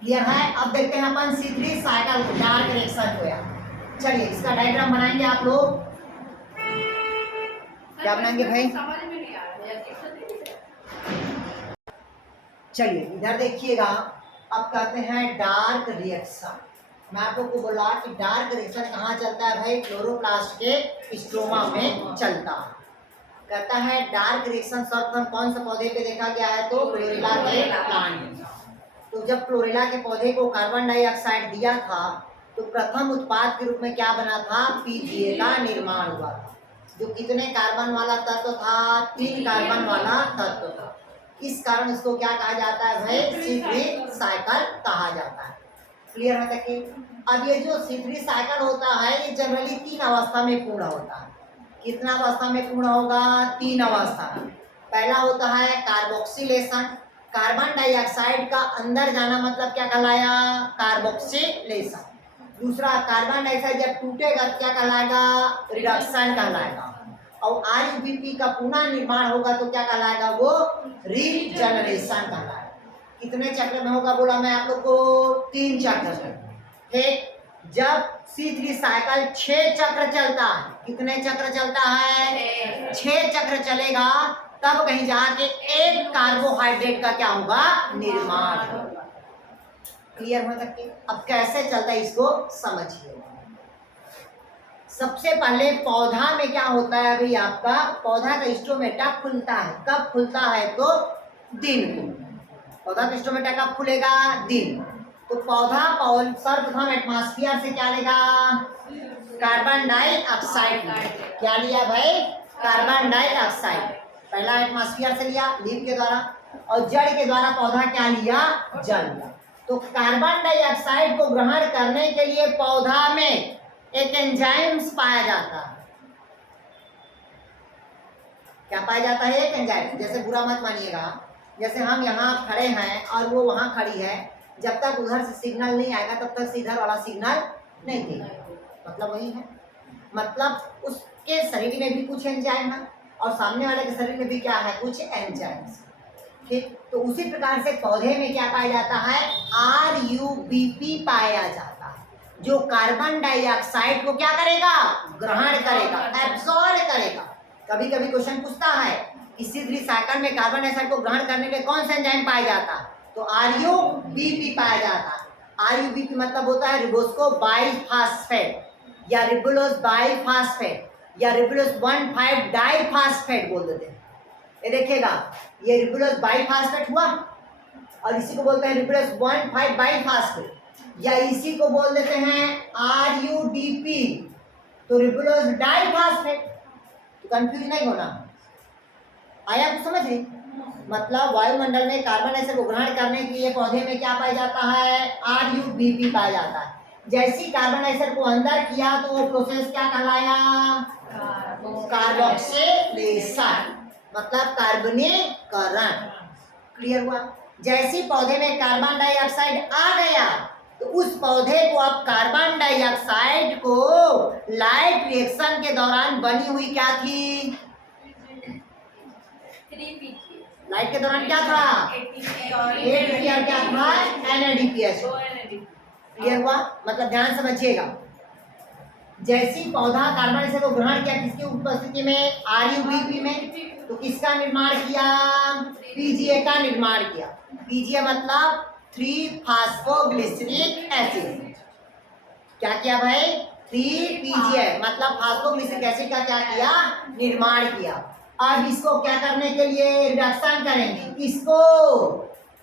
क्लियर है? अब देखते हैं अपन C3 साइकिल को, डार्क रिएक्शन को यार। चलिए इसका डायग्राम बनाएंगे आप लोग। क्या बनाएंगे भाई, समझ में नहीं आ रहा है। चलिए इधर देखिएगा। अब कहते हैं डार्क रिएक्शन। मैं आप लोग को बोला कि डार्क रिएक्शन कहाँ चलता है भाई, क्लोरोप्लास्ट के स्ट्रोमा में चलता है। कहता है डार्क रिएक्शन सर्वप्रथम कौन सा पौधे पे देखा गया है, तो क्लोरेला के प्लांट। तो जब क्लोरेला के पौधे को कार्बन डाइऑक्साइड दिया था तो प्रथम उत्पाद के रूप में क्या बना था, पीजीए का निर्माण हुआ था। जो कितने कार्बन वाला तत्व था, 3 कार्बन वाला तत्व था। इस कारण इसको क्या कहा जाता है भाई, C3 साइकिल कहा जाता है। क्लियर है देखिए। अब ये जो C3 साइकिल होता है ये जनरली 3 अवस्था में पूर्ण होता है। कितना अवस्था में पूर्ण होगा, 3 अवस्था में। पहला होता है कार्बोक्सिलेशन, कार्बन डाइऑक्साइड का अंदर जाना मतलब क्या कहलाया, कार्बोक्सिलेशन। दूसरा कार्बन डाइऑक्साइड जब टूटेगा क्या कहलाएगा, रिडक्शन कहलाएगा। और RUBP का पुनः निर्माण होगा तो क्या कहलाएगा वो? रीजनरेशन कहलाएगा। कितने चक्र में होगा बोला मैं आप लोग को? 3 चक्र में। ठीक, जब C3 साइकिल 6 चक्र चलता है, कितने चक्र चलता है? 6 चक्र चलेगा, तब कहीं जाके एक कार्बोहाइड्रेट का क्या होगा? निर्माण होगा। क्लियर हो सकती है? अब कैसे चलता है इसको समझिए। सबसे पहले पौधा में क्या होता है भाई? आपका पौधा का स्टोमेटा खुलता है। कब खुलता है? तो दिन को। पौधा का स्टोमेटा कब खुलेगा? दिन। तो पौधा सर्वप्रथम एटमॉस्फेयर से क्या लेगा? Carbon dioxide. क्या लिया भाई? Carbon dioxide. पहला एटमॉस्फेयर से लिया लीफ के द्वारा, और जड़ के द्वारा पौधा क्या लिया? जल लिया। तो कार्बन डाइऑक्साइड को ग्रहण करने के लिए पौधा में एक एंजाइम्स पाया जाता है। क्या पाया जाता है? एक एंजाइम। जैसे बुरा मत मानिएगा, जैसे हम यहाँ खड़े हैं और वो वहाँ खड़ी है, जब तक उधर से सिग्नल नहीं आएगा तब तक इधर वाला सिग्नल नहीं देगा। मतलब वही है, मतलब उसके शरीर में भी कुछ एंजाइम है और सामने वाले के शरीर में भी क्या है? कुछ एंजाइम्स। ठीक, तो उसी प्रकार से पौधे में क्या पाया जाता है? RUBP पाया जाता है, जो कार्बन डाइऑक्साइड को क्या करेगा? ग्रहण करेगा, एब्सॉर्ब करेगा। कभी कभी क्वेश्चन पूछता है कि C3 साइकिल में कार्बन डाइऑक्साइड को ग्रहण करने के कौन सा एंजाइम पाया जाता है? तो RUBP पाया जाता है। RUBP मतलब होता है रिबोस्को बाइफास्फेट या रिबुलोस बाइफास्फेट या रिबुलोस 1,5 डाइफास्फेट बोल देते हैं। ये देखिएगा, ये रिबुलोस बाइफास्फेट हुआ और इसी को बोलते हैं रिबुलोस 1,5 बाइफास्फेट, या इसी को बोल देते हैं RUDP, तो रिबुलोस डाइफास्फेट। तो कंफ्यूज नहीं होना। आया कुछ समझ नहीं? मतलब वायुमंडल में कार्बन डाइऑक्साइड को ग्रहण करने के लिए पौधे में क्या पाया जाता है? RUBP पाया जाता है। जैसी कार्बन डाइऑक्साइड को अंदर किया तो वो प्रोसेस क्या कहलाया? कार्बोक्सिलेशन, मतलब कार्बनीकरण। क्लियर हुआ? जैसी पौधे में कार्बन डाइऑक्साइड आ गया तो उस पौधे को अब कार्बन डाइऑक्साइड को लाइट रिएक्शन के दौरान बनी हुई क्या थी? लाइट के दौरान क्या था? ATP और क्या था? NADPH। क्लियर हुआ? मतलब ध्यान समझिएगा, जैसी पौधा कार्बन डाइऑक्साइड को ग्रहण किया किसकी उपस्थिति में? RUBP में, तो किसका निर्माण किया? PGA का निर्माण किया। PGA मतलब 3 फास्फोग्लिसरिक एसिड। क्या किया भाई? 3 PGA मतलब फास्फोग्लिसरिक एसिड का क्या किया? निर्माण किया। अब इसको क्या करने के लिए रिडक्शन करेंगे? इसको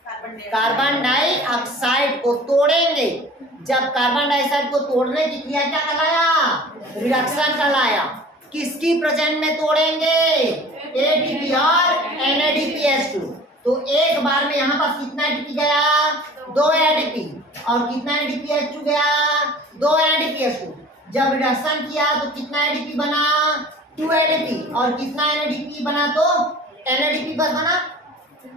कार्बन डाइऑक्साइड को तोड़ेंगे। जब कार्बन डाइऑक्साइड को तोड़ने की क्रिया क्या कहलाया? रिडक्शन कहलाया। किसकी प्रेजेंट में तोड़ेंगे? ATP और NADPH2। तो एक बार में यहाँ पर कितना ATP गया? 2 ATP। और कितना NADPH2 गया? 2 NADPH2। जब रिडक्शन किया तो कितना ADP बना? 2 ADP। और कितना NADP बना? तो NADP बस बना।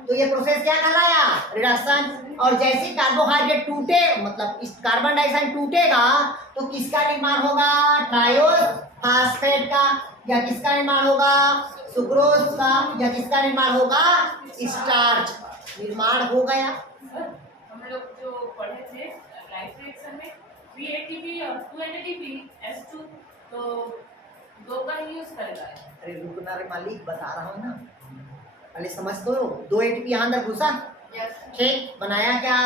तो ये प्रोसेस क्या कहलाया? रिडक्शन। और जैसे कार्बोहाइड्रेट टूटे, मतलब इस कार्बन डाइऑक्साइड टूटेगा तो किसका निर्माण होगा? ट्रायोस फास्फेट का, या किसका निर्माण होगा? सुक्रोज का, या किसका निर्माण होगा? स्टार्च निर्माण हो गया। हम लोग जो पढ़े थे लाइफ रिएक्शन में 3 ATP और 2 NADPH2, तो 2 का ही यूज करेगा। अरे रुकना रे मालिक, बता रहा हूँ ना, पहले समझ दो। 2 ATP यहाँ अंदर घुसा, ठीक, बनाया क्या?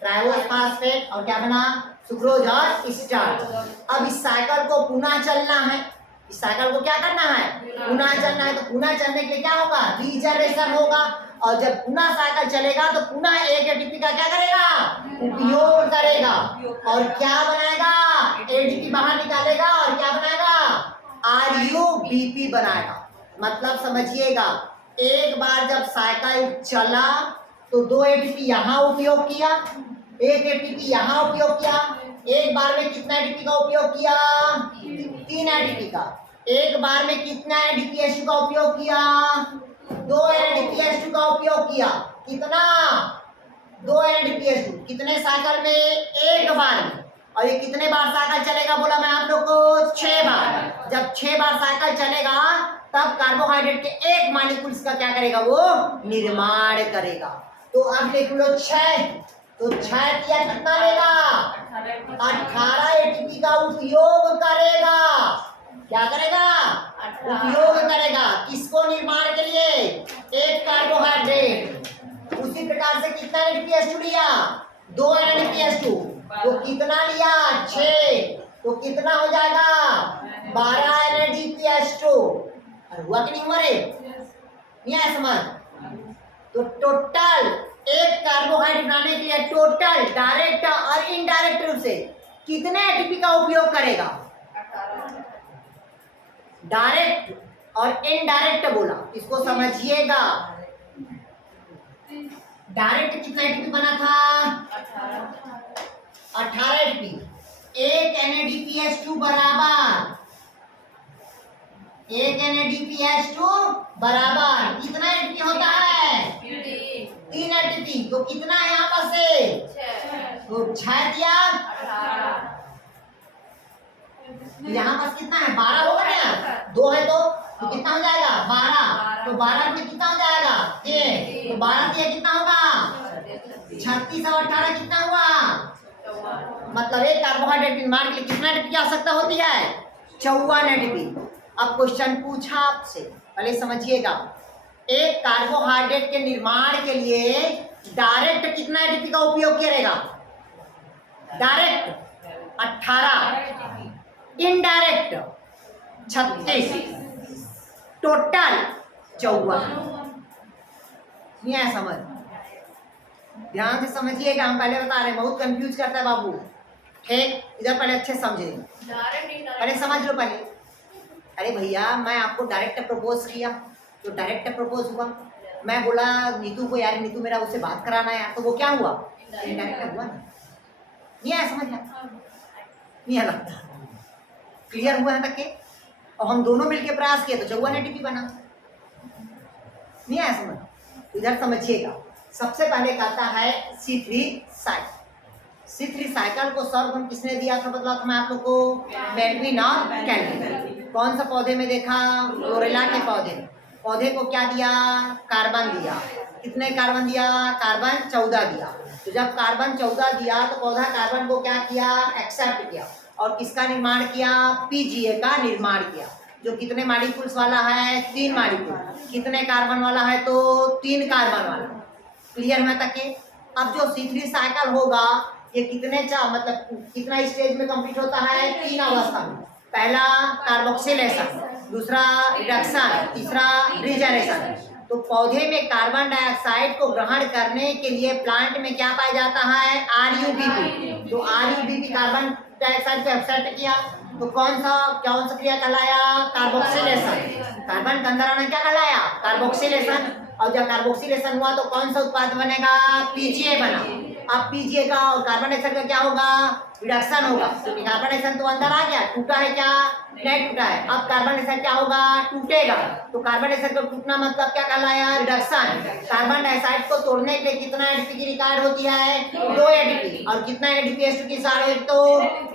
ट्रायोस फास्फेट, और क्या बना? सुक्रोज और स्टार्च। अब इस साइकिल को पुनः चलना है। इस साइकिल को क्या करना है? पुनः चलना है। तो पुनः चलने के लिए क्या होगा? रीजनरेशन होगा। और जब पुनः साइकिल चलेगा तो पुनः एक ATP का क्या करेगा? उपयोग करेगा। और क्या बनाएगा? ATP बाहर निकालेगा और क्या बनाएगा? RUBP बनाएगा। मतलब समझिएगा, एक बार जब साइकिल चला तो 2 ATP यहाँ उपयोग किया, 1 ATP यहाँ उपयोग किया। एक बार में कितना ATP का उपयोग किया? 3 ATP का। एक बार में कितना NADPH2 का उपयोग किया? 2 NADPH2 का उपयोग किया। कितना? 2 NADPH2। कितने साइकिल में? एक बार में। और ये कितने बार साइकिल चलेगा बोला मैं आप लोग को? 6 बार। जब 6 बार साइकिल चलेगा तब कार्बोहाइड्रेट के एक मॉलिक्यूल्स का क्या करेगा, वो निर्माण करेगा। तो अब लिख लो 6, तो 6 किया कितना लेगा, 18 एटीपी का उपयोग करेगा। क्या करेगा, उपयोग करेगा। किसको, निर्माण के लिए, एक कार्बोहाइड्रेट। उसी प्रकार से कितना NADPH2 लिया, 2 NADPH2, तो कितना लिया, 6, तो कितना हो जाएगा 12 NADPH2। और हुआ कि नहीं हुआ रे, नहीं आया समझ। तो टोटल एक कार्बोहाइड्रेट बनाने के लिए टोटल डायरेक्ट और इनडायरेक्ट रूप से कितने एटीपी का उपयोग करेगा, डायरेक्ट और इनडायरेक्ट बोला, इसको समझिएगा। डायरेक्ट कितना एटीपी बना था, 18 एटीपी। एक NADPH2 बराबर, एक NADPH2 बराबर कितना एटीपी होता है, 3 एटीपी। तो कितना है यहाँ पर से, तो 6 दिया, यहाँ पर कितना है, 12 होगा ना, 2 है तो कितना हो जाएगा 12, तो 12 में कितना हो जाएगा 3, तो 12 दिया कितना होगा 36 और 18 कितना हुआ, मतलब एक कार्बोहाइड्रेट निर्माण के लिए कितना एटीपी की आवश्यकता होती है, 54 एटीपी। अब क्वेश्चन पूछा आपसे, पहले समझिएगा, एक कार्बोहाइड्रेट के निर्माण के लिए डायरेक्ट कितना एटीपी का उपयोग करेगा, डायरेक्ट 18, इनडायरेक्ट 36, टोटल 54। नहीं आया समझ, ध्यान से समझिएगा, हम पहले बता रहे हैं, बहुत कंफ्यूज करता है बाबू। ठीक, इधर पहले अच्छे समझे, पहले समझ लो पहले। अरे भैया मैं आपको डायरेक्ट प्रपोज किया तो डायरेक्ट प्रपोज हुआ, मैं बोला नीतू को, यार नीतू मेरा उससे बात कराना है यार, तो वो क्या हुआ, इनडायरेक्ट हुआ। नहीं आया समझ, नहीं आया लगता, क्लियर हुआ है तक के। और हम दोनों मिलकर प्रयास किए तो 54 एटीपी बना। नहीं आया समझ, इधर समझिएगा। सबसे पहले कहता है C3 साइकिल। C3 साइकिल को सर्वनाम किसने दिया था, बतला था मैं आप लोग को, बेल्विन और कैल्विन। कौन सा पौधे में देखा, क्लोरेला के पौधे में। पौधे को क्या दिया, कार्बन दिया। कितने कार्बन दिया, कार्बन 14 दिया। तो जब कार्बन 14 दिया तो पौधा कार्बन को क्या किया, एक्सेप्ट किया और किसका निर्माण किया, PGA का निर्माण किया, जो कितने मॉलिक्यूल्स वाला है, 3 मॉलिक्यूल। कितने कार्बन वाला है, तो 3 कार्बन वाला। क्लियर है तक के। अब जो C3 साइकिल होगा ये कितने मतलब कितना स्टेज में कंप्लीट होता है, 3 अवस्था में। पहला कार्बोक्सिलेशन, दूसरा रिडक्शन, तीसरा रीजनरेशन। तो पौधे में कार्बन डाइऑक्साइड को ग्रहण करने के लिए प्लांट में क्या पाया जाता है, RUBP। तो RUBP कार्बन डाइऑक्साइड को एक्सेप्ट किया तो कौन सा क्रिया कहलाया, कार्बोक्सिलेशन। कार्बन के अंदर आना क्या कहलाया, कार्बोक्सिलेशन। और जब कार्बोक्सिलेशन हुआ तो कौन सा उत्पाद बनेगा, PGA बना। अब PGA का और कार्बन डाइऑक्साइड का क्या होगा, रिडक्शन होगा, क्योंकि कार्बन डाइऑक्साइड तो अंदर आ गया, टूटा है क्या, नहीं टूटा है। अब कार्बन डाइऑक्साइड क्या होगा, टूटेगा। तो कार्बन डाइऑक्साइड को टूटना मतलब क्या कहलाया, रिडक्शन। कार्बन डाइऑक्साइड को तोड़ने के लिए कितना एटीपी की रिकॉर्ड होती है, 2 एटीपी। और कितना NADPH2 की साथ, तो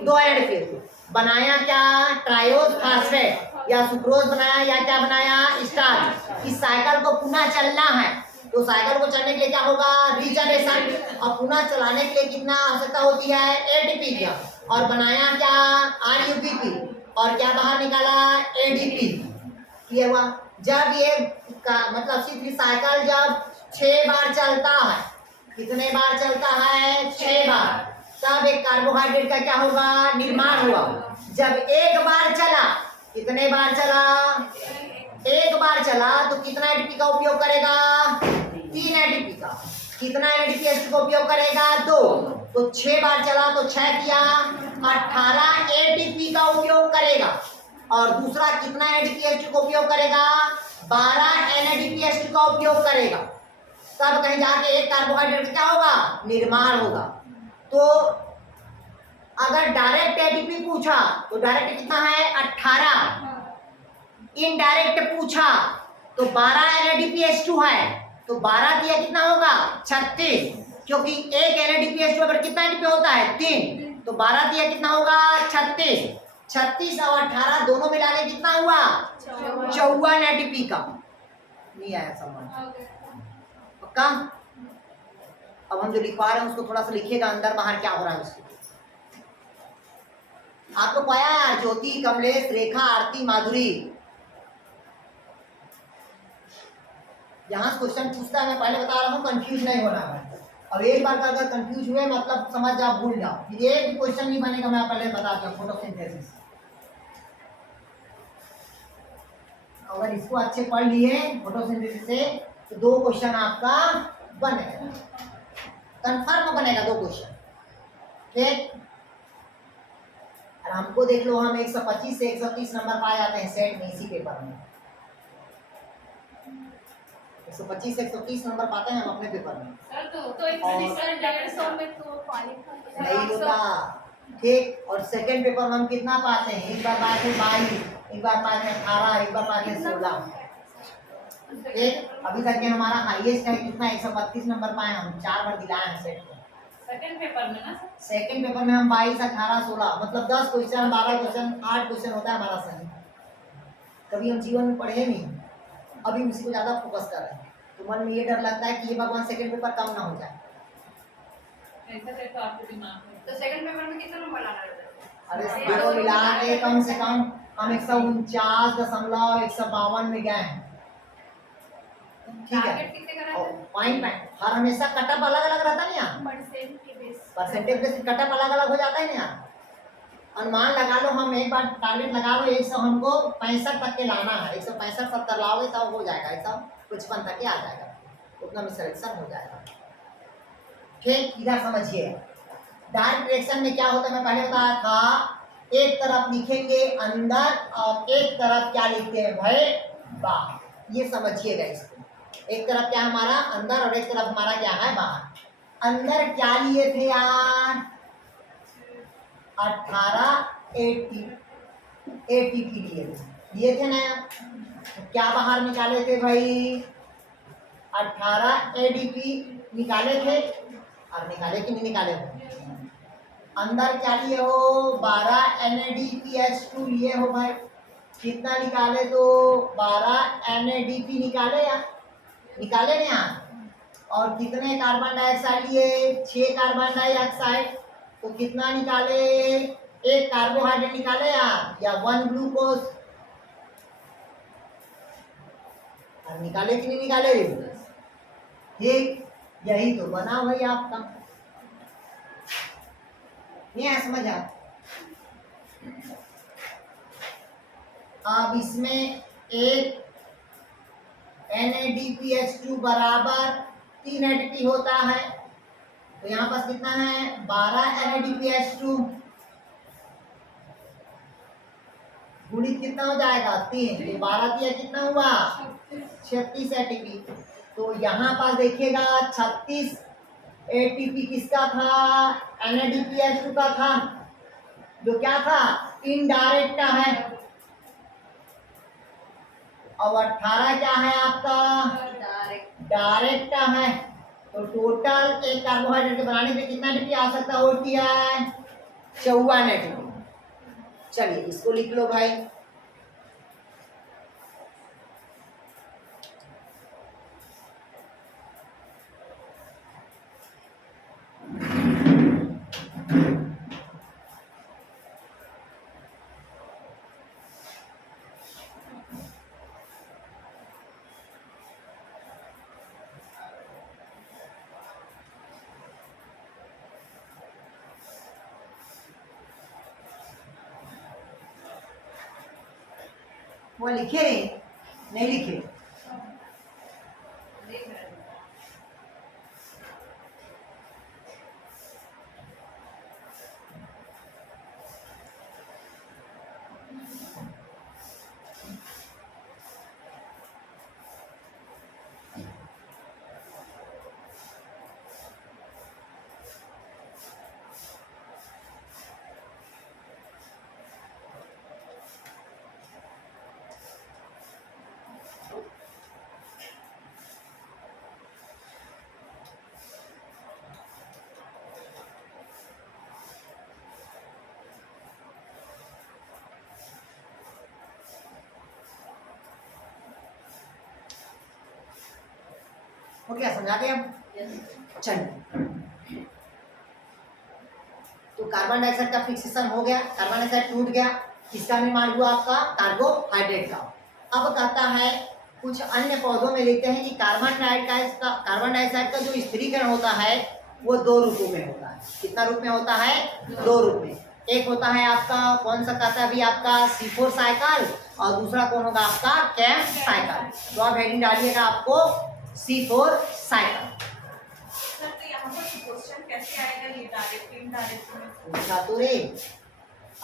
2 NADPH2। बनाया क्या, ट्रायोज फास्फेट या सुक्रोज बनाया, या क्या बनाया, स्टार्च। इस साइकिल को पुनः चलना है तो साइकिल को चलने के लिए क्या होगा, रीजनरेशन। और पुनः चलाने के लिए कितना आवश्यकता होती है, ATP का। और बनाया क्या, RUBP। और क्या बाहर निकाला, ADP। ये हुआ। जब ये मतलब C3 साइकिल जब 6 बार चलता है, कितने बार चलता है, 6 बार, तब एक कार्बोहाइड्रेट का क्या होगा, निर्माण हुआ। जब एक बार चला, कितने बार चला, एक बार चला तो कितना एटीपी का उपयोग करेगा, 3 एटीपी का। कितना NADPH2 का उपयोग करेगा, 2। तो 6 बार चला तो 6 किया, 18 ATP का उपयोग करेगा। और दूसरा कितना NADPH2 का उपयोग करेगा, 12 NADPH2 का उपयोग करेगा। तब कहीं जाके एक कार्बोहाइड्रेट क्या होगा, निर्माण होगा। तो अगर डायरेक्ट एटीपी पूछा तो डायरेक्ट कितना है, 18। इनडायरेक्ट पूछा तो 12 NADPH2 है, तो 12 दिया कितना होगा, 36। क्योंकि एक NADPH2 पर कितना एटीपी होता है, 3। तो 12 दिया कितना होगा, 36। 36 और 18 दोनों मिला के हुआ? 54। 54 एटीपी का। नहीं आया समझ? पक्का? अब हम जो लिखवा रहे हैं उसको थोड़ा सा लिखिएगा, अंदर बाहर क्या हो रहा है उसको। आपको पाया यार, ज्योति, कमलेश, रेखा, आरती, माधुरी। यहाँ क्वेश्चन पूछता है, मैं पहले बता रहा हूँ, कंफ्यूज नहीं होना है। अब एक बार का अगर कंफ्यूज हुए मतलब समझ जाओ, भूल जाओ, फिर एक भी क्वेश्चन नहीं बनेगा। मैं पहले बता दिया फोटोसिंथेसिस। अगर इसको अच्छे पढ़ लिए फोटोसिंथेसिस से तो 2 क्वेश्चन आपका बनेगा, कंफर्म बनेगा 2 क्वेश्चन। ठीक, और हमको देख लो, हम 125 से 130 नंबर पाए जाते हैं सेट में, इसी पेपर में 125 से 130 नंबर पाते हैं हम अपने पेपर में। सर तो और 150 में तो क्वालिफाई नहीं होता। ठीक, और सेकंड पेपर में हम कितना पाते हैं? एक बार पाए थे 22, एक बार पाए थे 18, एक बार पाए थे 16। ठीक, अभी तक के हमारा हाईएस्ट है कितना? 132 नंबर पाए हम, 4 बार दिलाए हैं सेट को। सेकंड पेपर में ना सर? सेकंड पेपर में हम 22, 18, 16 मतलब 10 क्वेश्चन, 12 क्वेश्चन, 8 क्वेश्चन होता है हमारा सही। कभी हम जीवन में पढ़े नहीं, अभी उसी को ज्यादा फोकस कर रहे हैं, तो मन में ये डर लगता है कि ये भगवान सेकंड पेपर कम ना हो जाए। ऐसा है तो आपके दिमाग में तो सेकंड पेपर में कितना नंबर लाना रहता है? अरे दोनों मिला के कम से कम हम 149.152 में गए हैं। ठीक है, टारगेट कितने का रहता है? पॉइंट हर हमेशा कटअप अलग अलग रहता है ना यार, परसेंट के बेस परसेंटेज बेसिस कटअप अलग अलग हो जाता है ना यार। अनुमान लगा लो, हम एक बार टारगेट लगा लो 100 हमको 65 तक के लाना है, 165 70 लाओगे तब हो जाएगा, 155 तक के आ जाएगा, उतना में सिलेक्शन हो जाएगा। ठीक, इधर समझिए, डायरेक्ट रिएक्शन में क्या होता है मैं पहले बताया था, एक तरफ लिखेंगे अंदर और एक तरफ क्या लिखते हैं भाई? बाहर। ये समझिएगा इसको, एक तरफ क्या हमारा अंदर और एक तरफ हमारा क्या है बाहर। अंदर क्या लिए थे यार? 18 एटीपी लिए थे ना। तो क्या बाहर निकाले थे भाई? 18 एडीपी निकाले थे, और निकाले कि नहीं निकाले हो? अंदर क्या लिए हो? 12 NADPH2 लिए हो भाई। कितना निकाले? तो 12 NADP निकाले या निकाले ना यार। और कितने कार्बन डाइऑक्साइड लिए? 6 कार्बन डाइऑक्साइड। तो कितना निकाले? एक कार्बोहाइड्रेट निकाले या 1 ग्लूकोज। और निकाले कि नहीं निकाले? ठीक, यही तो बना भाई आपका। नहीं है समझ आ? अब इसमें एक NADPH2 बराबर 3 ATP होता है, तो यहाँ पास कितना है? 12 NADPH2 गुणित कितना हो जाएगा? 3, तो 12 दिया कितना हुआ? 36 ATP। तो यहाँ पास देखिएगा 36 ATP किसका था? NADPH2 का था, जो क्या था? इनडायरेक्ट का है। अब 18 क्या है आपका? डायरेक्ट का है। तो टोटल एक कार्बोहाइड्रेट के बनाने पे कितना एटीपी आवश्यकता होती है? 54 एटीपी। चलिए इसको लिख लो भाई। वो लिखे नहीं लिखे? देख रहे हैं। हो गया, समझा दें हम? चलिए, तो कार्बन डाइऑक्साइड का फिक्सेशन हो गया, कार्बन डाइऑक्साइड टूट गया, किसका निर्माण हुआ? आपका कार्बोहाइड्रेट का। अब कहता है कुछ अन्य पौधों में लेते हैं कि कार्बन डाइऑक्साइड का जो स्थिरीकरण होता है वो दो रूपों में होता है। कितना रूप में होता है? दो रूप में। एक होता है आपका कौन सा कहता है अभी आपका C4 साइकिल, और दूसरा कौन होगा आपका कैम्प साइकिल। तो आप हेडिंग डालिएगा आपको C4 साइकिल। सर तो यहाँ पर क्वेश्चन कैसे आएगा, ये डायरेक्ट इनडायरेक्ट में? पूछा तो रे,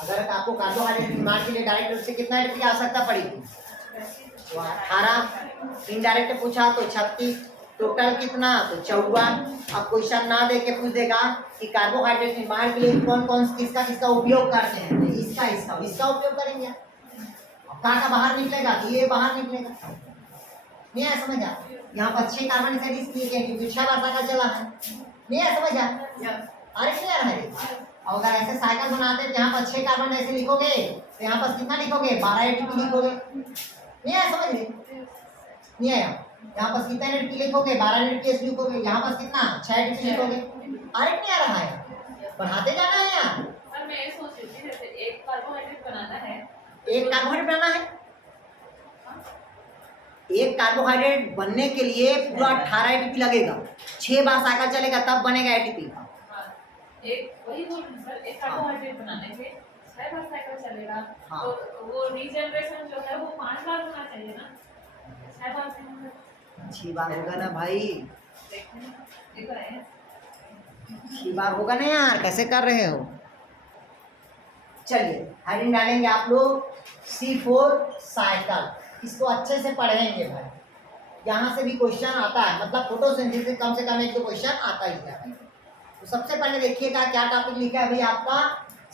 अगर आपको कार्बोहाइड्रेट निर्माण के लिए डायरेक्ट रूप से कितना एनर्जी की आवश्यकता पड़ेगी? तो 18। इनडायरेक्ट पूछा तो 36, टोटल कितना? तो 54। अब क्वेश्चन ना दे के पूछ देगा कि कार्बोहाइड्रेट निर्माण के लिए कौन कौन किसका किसका उपयोग करते हैं, तो इसका उपयोग करेंगे। अब कहाँ का बाहर निकलेगा? तो ये बाहर निकलेगा। नहीं आया समझ आ? यहाँ पर 6 कार्बन डाइऑक्साइड इसलिए क्या क्योंकि 6 बार साइकिल चला है। नहीं आया समझ आ? अरे नहीं आ रहा है। और अगर ऐसे साइकिल बनाते तो यहाँ पर 6 कार्बन ऐसे लिखोगे तो यहाँ पर कितना लिखोगे? 12 ATP लिखोगे। नहीं आया समझ रहे? नहीं आया? यहाँ पर कितना ATP लिखोगे? 12 ATP लिखोगे। यहाँ पर कितना? 6 ATP लिखोगे। अरे नहीं आ रहा है, बढ़ाते जाना है यार। सर मैं ये सोच रही थी जैसे एक कार्बोहाइड्रेट बनाना है, एक कार्बोहाइड्रेट बनाना है, एक कार्बोहाइड्रेट बनने के लिए पूरा 18 ATP लगेगा। 6 बार साइकिल चलेगा तब बनेगा ATP। हाँ, एक वही बोल रही हूँ सर, एक कार्बोहाइड्रेट बनाने के 6 बार साइकिल चलेगा। हाँ। तो वो रीजनरेशन जो है वो 5 बार होना चाहिए ना, 6 बार से हम 6 बार होगा ना भाई, देख रहे हैं। 6 बार होगा ना यार, कैसे कर रहे हो? चलिए हेडिंग डालेंगे आप लोग C4 साइकिल। इसको अच्छे से पढ़ेंगे भाई, यहाँ से भी क्वेश्चन आता है, मतलब फोटोसिंथेसिस कम से कम एक दो क्वेश्चन आता ही है। तो सबसे पहले देखिएगा क्या टॉपिक लिखा है भाई आपका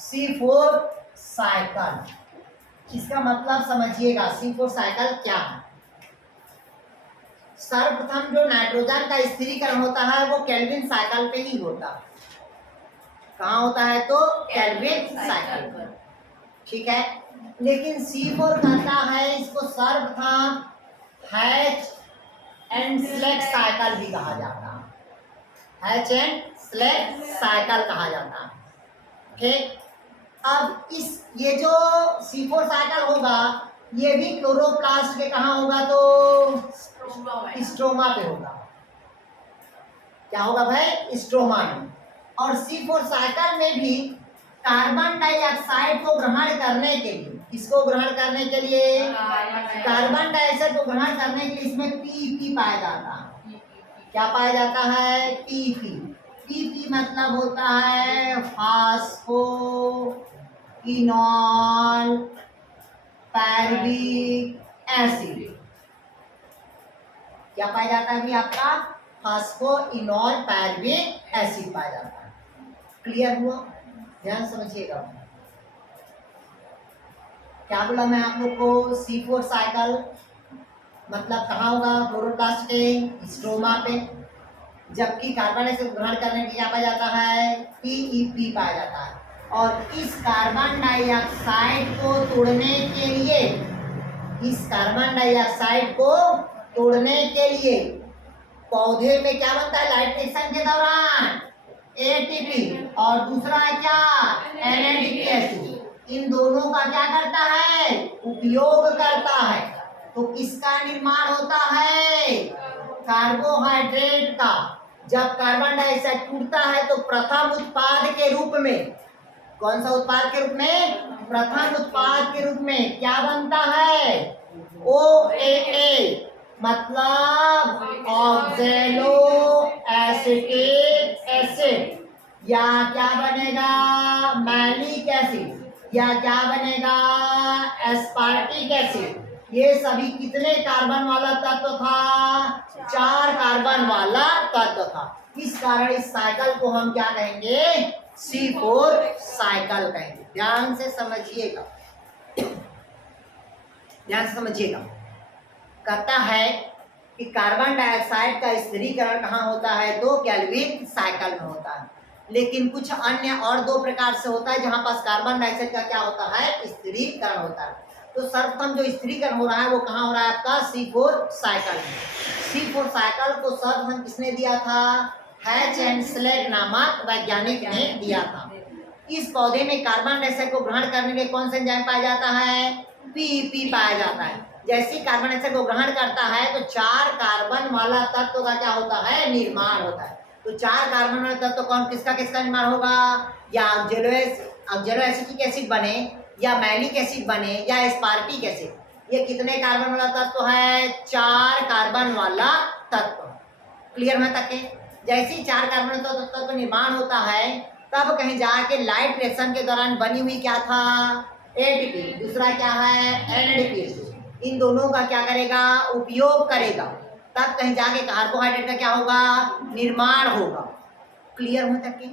C4 साइकिल। इसका मतलब समझिएगा C4 साइकिल क्या है। सर्वप्रथम जो नाइट्रोजन का स्थिरीकरण होता है वो केल्विन साइकिल पे ही होता है। कहाँ होता है? तो केल्विन साइकिल पर, ठीक है। लेकिन C4 कहता है इसको सर्वप्रथम हैच एंड स्लेक साइकिल भी कहा जाता है। हैच एंड स्लेक साइकिल कहा जाता है, ठीक। अब ये जो C4 साइकिल होगा ये भी क्लोरोप्लास्ट के कहाँ होगा? तो स्ट्रोमा पे होगा। क्या होगा भाई? स्ट्रोमा में। और C4 साइकिल में भी कार्बन डाइऑक्साइड को ग्रहण करने के लिए, इसको ग्रहण करने के लिए, कार्बन डाइऑक्साइड को ग्रहण करने के लिए इसमें PP पाया जाता है। क्या पाया जाता है? PP। PP मतलब होता है फास्फो इनॉल पैरविक एसिड। क्या पाया जाता है अभी आपका? फास्फो इनॉल पैरविक एसिड पाया जाता है। क्लियर हुआ? ध्यान समझिएगा। क्या बोला मैं आप लोग को? C4 साइकिल मतलब कहाँ होगा? क्लोरोप्लास्ट के स्ट्रोमा पे। जबकि कार्बन डाइऑक्साइड ग्रहण करने के क्या पाया जाता है? PEP पाया जाता है। और इस कार्बन डाइऑक्साइड को तोड़ने के लिए, इस कार्बन डाइऑक्साइड को तोड़ने के लिए पौधे में क्या बनता है लाइट रिएक्शन के दौरान? ATP, और दूसरा है क्या? NADP acid. इन दोनों का क्या करता है? उपयोग करता है। तो किसका निर्माण होता है? कार्बोहाइड्रेट का। जब कार्बन डाइऑक्साइड टूटता है तो प्रथम उत्पाद के रूप में, कौन सा उत्पाद के रूप में? प्रथम उत्पाद के रूप में क्या बनता है? OAA मतलब ऑक्सैलो एसिटिक एसिड, या क्या बनेगा? मैलिक एसिड, या क्या बनेगा? Aspartic acid. ये सभी कितने कार्बन वाला तत्व था? 4 कार्बन वाला तत्व था। इस कारण इस साइकिल को हम क्या कहेंगे? C4 साइकिल कहेंगे। ध्यान से समझिएगा, ध्यान से समझिएगा। कहता है कि कार्बन डाइऑक्साइड का स्थिरीकरण कहाँ होता है? तो केल्विन साइकिल में होता है। लेकिन कुछ अन्य और 2 प्रकार से होता है जहाँ पास कार्बन डाइऑक्साइड का क्या होता है? स्थिरीकरण होता है। तो सर्वप्रथम जो स्थिरीकरण हो रहा है वो कहाँ हो रहा है? आपका C4 साइकिल में। C4 साइकिल को सर्वप्रथम किसने दिया था? हैच एंड स्लेग नामक वैज्ञानिक ने दिया था। इस पौधे में कार्बन डाइऑक्साइड को ग्रहण करने के कौन सा एंजाइम पाया जाता है? पीईपी पाया जाता है। जैसे ही कार्बन डाइऑक्साइड को ग्रहण करता है तो 4 कार्बन वाला तत्व का क्या होता है? निर्माण होता है। तो 4 कार्बन वाला तत्व कौन किसका किसका निर्माण होगा? या ऑक्जेलो एसिटिक एसिड बने, या मैलिक एसिड बने, या एस्पार्टिक एसिड। ये कितने कार्बन वाला तत्व है? 4 कार्बन वाला तत्व। क्लियर है तक के? जैसे ही 4 कार्बन तत्व का निर्माण होता है तब कहीं जाके लाइट रिएक्शन के दौरान बनी हुई क्या था? एटीपी। दूसरा क्या है? एनएडीपी। इन दोनों का क्या करेगा? उपयोग करेगा। तब कहीं जाके कार्बोहाइड्रेट का क्या होगा? निर्माण होगा। क्लियर हो तक के?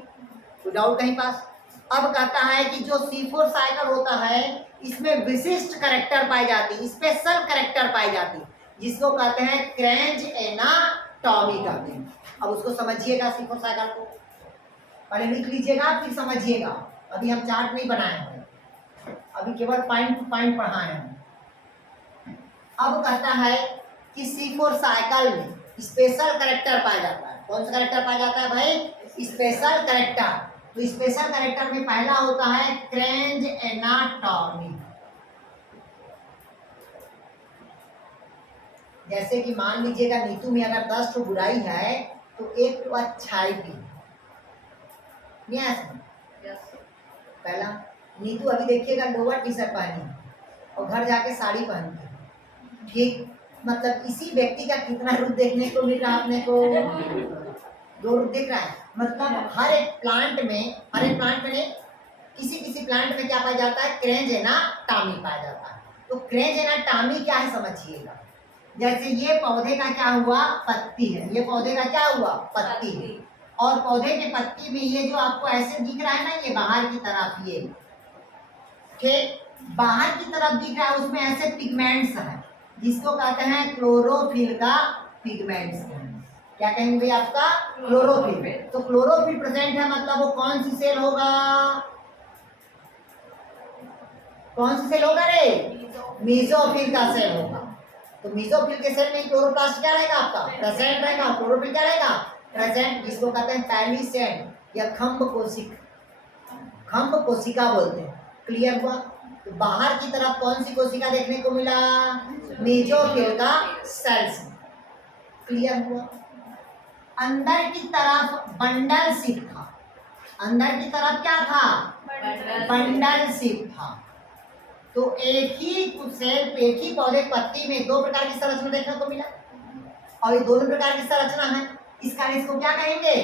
तो डाउट कहीं पास? अब कहता है कि जो C4 साइकिल होता है इसमें विशिष्ट कैरेक्टर पाई जाती, स्पेशल कैरेक्टर पाई जाती, जिसको कहते हैं क्रेंज एनाटॉमी कहते हैं। अब उसको समझिएगा C4 साइकिल को, पहले लिख लीजिएगा फिर समझिएगा। अभी हम चार्ट नहीं बनाए हैं, अभी केवल पॉइंट पॉइंट पढ़ाए हैं। अब कहता है कि C4 साइकिल में स्पेशल कैरेक्टर पाया जाता है। कौन सा कैरेक्टर पाया जाता है भाई? Special character. तो स्पेशल कैरेक्टर में पहला होता है क्रेंज एनाटॉमी। जैसे कि मान लीजिएगा नीतू में अगर 10 तो बुराई है तो 1 तो अच्छाई भी। नहीं ऐसा? पहला नीतू अभी देखिएगा लोअर टी शर्ट पहनी और घर जाके साड़ी पहनती, ठीक? मतलब इसी व्यक्ति का कितना रूप देखने को मिल रहा है आपने को? 2 रूप दिख रहा है। मतलब हर एक प्लांट में किसी प्लांट में क्या पाया जाता है? क्रेंज एनाटॉमी पाया जाता है। तो क्रेंज एनाटॉमी क्या है समझिएगा। जैसे ये पौधे का क्या हुआ? पत्ती है। ये पौधे का क्या हुआ? पत्ती है। और पौधे के पत्ती में ये जो आपको ऐसे दिख रहा है ना, ये बाहर की तरफ, ये ठीक बाहर की तरफ दिख रहा है, उसमें ऐसे पिगमेंट्स हैं जिसको कहते हैं क्लोरोफिल का पिगमेंट्स है। क्या कहेंगे भाई आपका? क्लोरोफिल। तो क्लोरोफिल प्रेजेंट है मतलब वो कौन सी सेल होगा? कौन सी सेल होगा रे? मेसोफिल का सेल होगा। तो मेसोफिल के सेल में क्लोरोप्लास्ट क्या रहेगा आपका? प्रेजेंट रहेगा। क्लोरोफिल क्या रहेगा? प्रेजेंट, जिसको कहते हैं पैलिसेड या खम्भ कोशिका बोलते हैं। क्लियर हुआ? तो बाहर की तरफ कौन सी कोशिका देखने को मिला? मेसोफिल का सेल्स। क्लियर हुआ? अंदर की तरफ बंडल शिप था। अंदर की तरफ क्या था? बंडल शिप था। तो एक ही पौधे पत्ती में 2 प्रकार की संरचना देखने को मिला और ये दोनों प्रकार की संरचना है। इस कारण इसको क्या कहेंगे?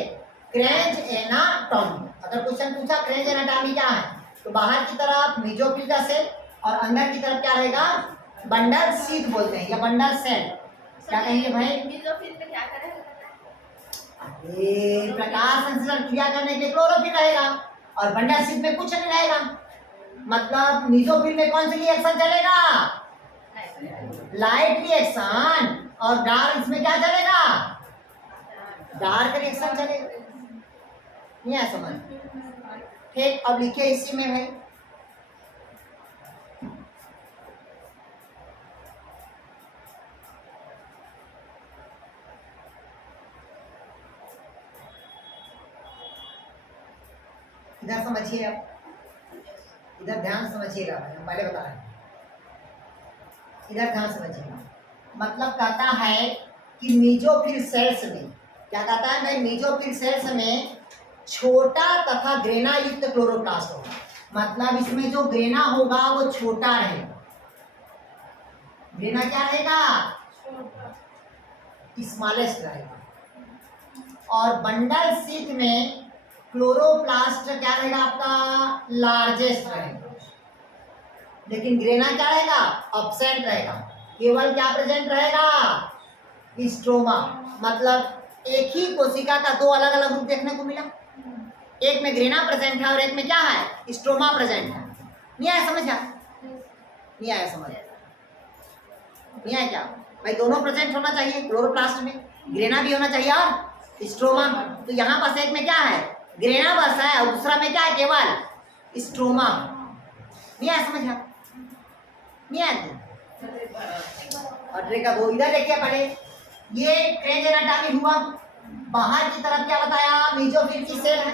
क्रेंज एनाटॉमी। अगर क्वेश्चन पूछा क्रेंज एनाटॉमी क्या है तो बाहर की तरफ मेसोफिल का सेल और अंदर की तरफ क्या रहेगा? बंडल शीथ बोलते हैं या बंडल सेल। क्या कहेंगे भाई? मेसोफिल में क्या करेगा? ये प्रकाश संश्लेषण क्रिया करने के लिए क्लोरोफिल रहेगा और बंडल शीथ में कुछ नहीं रहेगा। मतलब मेसोफिल में कौन सी रिएक्शन चलेगा? Light reaction. और डार्क इसमें क्या चलेगा? डार्क रिएक्शन चलेगा। नहीं है समझ? ठीक, अब लिखिए इसी में भाई इधर समझिए। आप इधर ध्यान समझिएगा, हम पहले बता रहे हैं, इधर ध्यान समझिएगा। मतलब कहता है कि मेसोफिल सेल्स में क्या कहता है भाई? मेसोफिल सेल्स में छोटा तथा ग्रेना युक्त क्लोरोप्लास्ट होगा। मतलब इसमें जो ग्रेना होगा वो छोटा रहेगा। ग्रेना क्या रहेगा? स्मॉलेस्ट रहेगा। और बंडल शीथ में क्लोरोप्लास्ट क्या रहेगा आपका? लार्जेस्ट रहेगा। लेकिन ग्रेना क्या रहेगा? एब्सेंट रहेगा। केवल क्या प्रेजेंट रहेगा? स्ट्रोमा। मतलब एक ही कोशिका का 2 अलग अलग रूप देखने को मिला। एक में ग्रेना प्रेजेंट है और एक में क्या है? स्ट्रोमा प्रेजेंट है। नहीं आया समझ? नहीं आया समझ? नहीं आया क्या भाई? दोनों प्रेजेंट होना चाहिए क्लोरोप्लास्ट में, ग्रेना भी होना चाहिए और स्ट्रोमा। तो यहाँ पास एक में क्या है? ग्रेना बस है और दूसरा में क्या है? केवल स्ट्रोमा। नहीं आया समझ? नहीं आया? और का वो इधर देखिए पहले, ये क्रेंच एनाटॉमी हुआ। बाहर की तरफ क्या बताया, मेसोफिल की सेल है,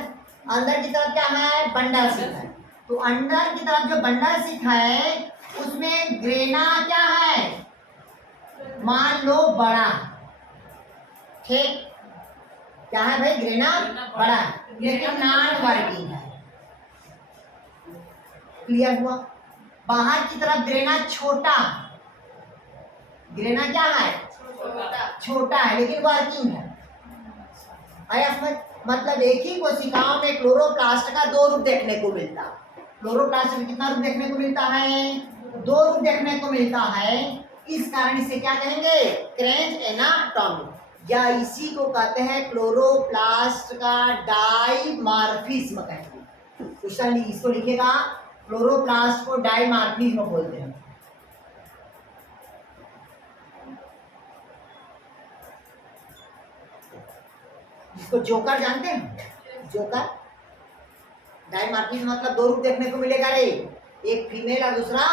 अंदर की तरफ क्या है, बंडल शीथ है। तो अंदर की तरफ जो बंडल शीथ है उसमें ग्रेना क्या है, मान लो बड़ा, ठीक, क्या है भाई, ग्रेना बड़ा है, लेकिन नॉन वर्किंग है। क्लियर हुआ। बाहर की तरफ ग्रेना छोटा, ग्रेना क्या है, छोटा है लेकिन वर्किंग है। आया समझ, मतलब एक ही कोशिकाओं में क्लोरोप्लास्ट का दो रूप देखने को मिलता है। क्लोरोप्लास्ट में कितना रूप देखने को मिलता है, दो रूप देखने को मिलता है। इस कारण इसे क्या कहेंगे, क्रेंच एनाटॉमी, या इसी को कहते हैं क्लोरोप्लास्ट का डाइमॉर्फिज्म कहेंगे। क्वेश्चन इसको लिखेगा, क्लोरोप्लास्ट को डाइमॉर्फिज्म बोलते हैं। इसको जोकर जानते हैं, जोकर, डाइमॉर्फिज्म मतलब दो रूप देखने को मिलेगा रे, एक फीमेल और दूसरा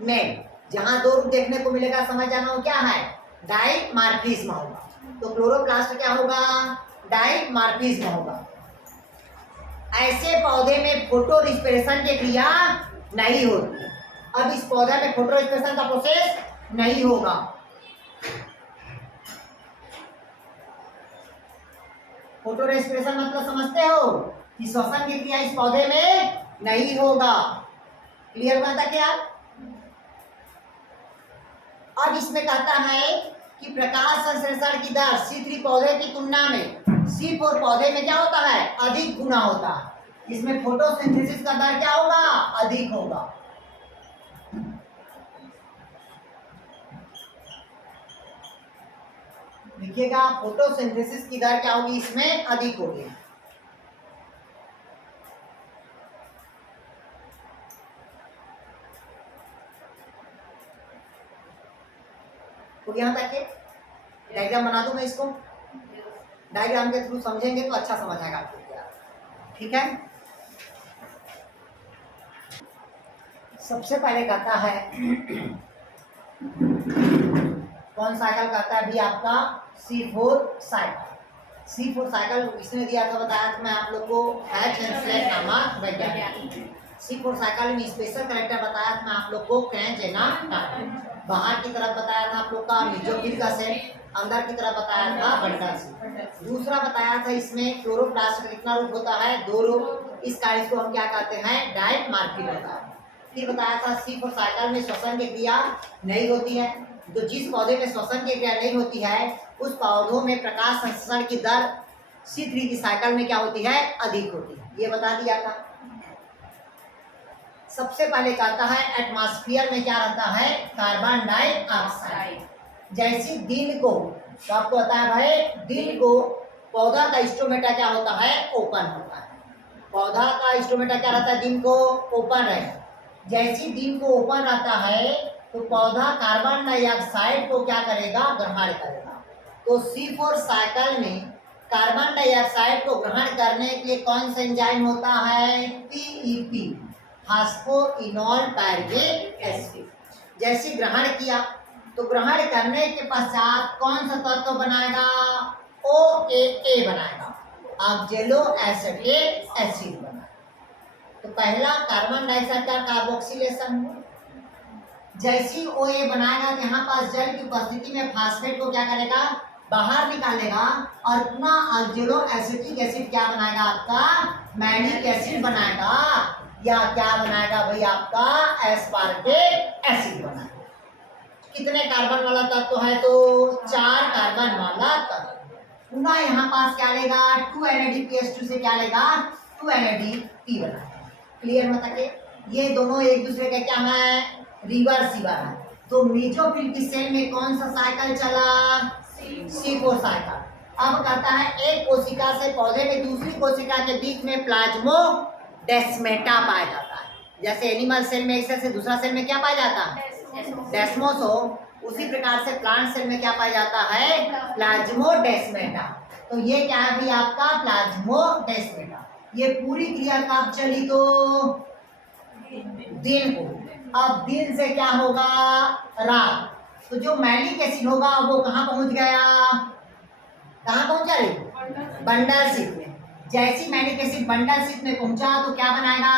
मेल। जहां दो रूप देखने को मिलेगा समझ जाना वो क्या है, डाइमॉर्फिज्म होगा। तो क्लोरोप्लास्ट क्या होगा, डाइमॉर्फिज्म होगा। ऐसे पौधे में फोटो रिस्पिरेशन की क्रिया नहीं होती। अब इस पौधे में फोटो रिस्पिरेशन का प्रोसेस नहीं होगा। फोटो रेस्पिरेशन मतलब समझते हो कि श्वसन की क्रिया इस पौधे में नहीं होगा। क्लियर बात है क्या। अब इसमें कहता है कि प्रकाश संश्लेषण की दर C3 पौधे की तुलना में C4 पौधे में क्या होता है, अधिक गुना होता है। इसमें फोटोसिंथेसिस का दर क्या होगा, अधिक होगा। लिखिएगा, फोटोसिंथेसिस की दर क्या होगी, इसमें अधिक होगी। तो यहाँ तक के डायग्राम बना दूं मैं इसको, डायग्राम के थ्रू समझेंगे तो अच्छा समझ आएगा आपको क्या, ठीक है। सबसे पहले कहता है कौन साइकिल कहता है अभी आपका, C4 साइकिल। C4 साइकिल किसने दिया था, बताया था मैं आप लोग को, हैंसेन नामक वैज्ञानिक। C4 साइकिल में स्पेशल कैरेक्टर बताया था मैं आप लोग को, क्रेंच एनाटॉमी। बाहर की तरफ बताया था आप लोग का मेसोफिल का सेल, अंदर की तरफ बताया था बंडल शीथ। दूसरा बताया था इसमें क्लोरोप्लास्ट का कितना रूप होता है, दो रूप। इस कार्य को हम क्या कहते हैं, डाइमॉर्फिक होता है। फिर बताया था C4 साइकिल में श्वसन की क्रिया नहीं होती है। तो जिस पौधे में श्वसन की क्रिया नहीं होती है उस पौधों में प्रकाश संश्लेषण की दर C3 की साइकिल में क्या होती है, अधिक होती है, ये बता दिया था। सबसे पहले कहता है एटमॉस्फेयर में क्या रहता है, कार्बन डाइऑक्साइड। जैसे दिन को, तो आपको पता है भाई, दिन को पौधा का स्टोमेटा क्या होता है, ओपन होता है। पौधा का स्टोमेटा क्या रहता है, दिन को ओपन रहता है। जैसे दिन को ओपन रहता है तो पौधा कार्बन डाइऑक्साइड को क्या करेगा, ग्रहण करेगा। तो C4 साइकिल में कार्बन डाइऑक्साइड को ग्रहण करने के लिए कौन सा एंजाइम होता है, PEP, फास्फोइनोल पैरिक एसिड। जैसे ग्रहण किया तो ग्रहण करने के पश्चात कौन सा तत्व बनाएगा, OAA बनाएगा, ऑक्जेलो एसिटिक एसिड बनाएगा। तो पहला कार्बन डाइऑक्साइड का कार्बोक्सिलेशन हुआ। जैसी OA बनाएगा तो यहाँ पास जल की उपस्थिति में फास्फेट को क्या करेगा, बाहर निकालेगा और पुनः ऑक्जेलो एसिटिक एसिड क्या बनाएगा, आपका मैनिक एसिड बनाएगा, या क्या बनाएगा भाई, आपका एस्पार्टिक एसिड बनाएगा। कितने कार्बन वाला तत्व है, तो 4 कार्बन वाला तत्व। पुनः यहाँ पास क्या लेगा, 2 NADPH2 से क्या लेगा, 2 NADP बनाएगा। क्लियर मतलब ये दोनों एक दूसरे का क्या है, रिवर्सिबल है। तो मेसोफिल की सेल में कौन सा साइकिल चला, C4 साइकिल। अब कहता है एक कोशिका से पौधे में दूसरी कोशिका के बीच में प्लाज्मोडेस्माटा पाया जाता है। जैसे एनिमल सेल में एक सेल से दूसरा सेल में क्या पाया जाता है, डेस्मोसो, उसी प्रकार से प्लांट सेल में क्या पाया जाता है, प्लाज्मोडेस्माटा। तो ये क्या है भाई, आपका प्लाज्मोडेस्माटा। ये पूरी क्रिया कब चली, तो दिन को। अब दिन से क्या होगा, रात, तो जो मैलिक एसिड होगा वो कहाँ पहुंच गया, कहाँ पहुंचा रे, बंडल शीट में। जैसी मैलिक एसिड बंडल शीट में पहुंचा तो क्या बनाएगा,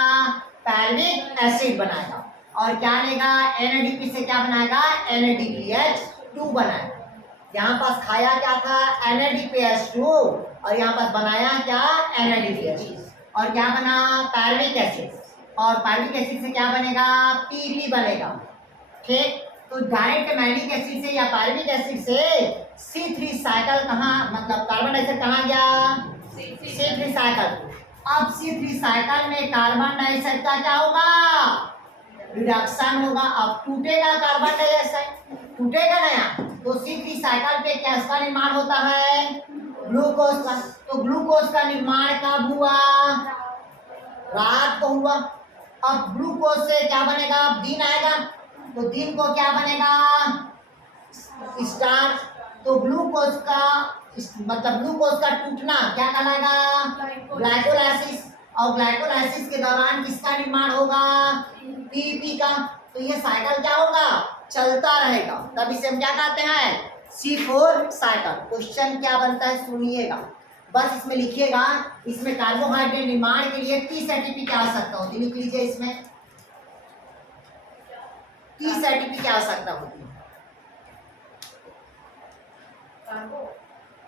पैल्विक एसिड बनाएगा। और क्या लेगा, NADP से क्या बनाएगा, NADPH2 बनाएगा। यहाँ पास खाया क्या था, NADPH2, और यहाँ पास बनाया क्या, NADPH। और क्या बना, पैल्विक एसिड। और पैल्विक एसिड से क्या बनेगा, PP बनेगा। ठीक, तो डायरेक्ट मैलिक एसिड से या पैल्विक एसिड से C3 साइकिल कहाँ, मतलब कार्बन डाइऑक्साइड कहाँ गया, C3 साइकिल। अब C3 साइकिल में कार्बन डाइऑक्साइड का क्या होगा, रिडक्शन होगा। अब टूटेगा कार्बन डाइऑक्साइड, टूटेगा नया, तो C3 साइकिल पे किसका निर्माण होता है, ग्लूकोज का। तो ग्लूकोज का निर्माण कब हुआ, रात को हुआ। अब ग्लूकोज से क्या बनेगा, अब दिन आएगा, तो दिन को क्या बनेगा, स्टार्च। तो ग्लूकोज का मतलब ग्लूकोज का टूटना क्या कहलाएगा, ग्लाइकोलाइसिस। और ग्लाइकोलाइसिस के दौरान किसका निर्माण होगा, PP का। तो ये साइकिल क्या होगा, चलता रहेगा, तब इसे हम क्या कहते हैं, C4 साइकिल। क्वेश्चन क्या बनता है सुनिएगा, बस इसमें लिखिएगा, इसमें कार्बोहाइड्रेट निर्माण के लिए 30 ATP की आवश्यकता होती है, लिख लीजिए इसमें 30 ATP की आवश्यकता होती है।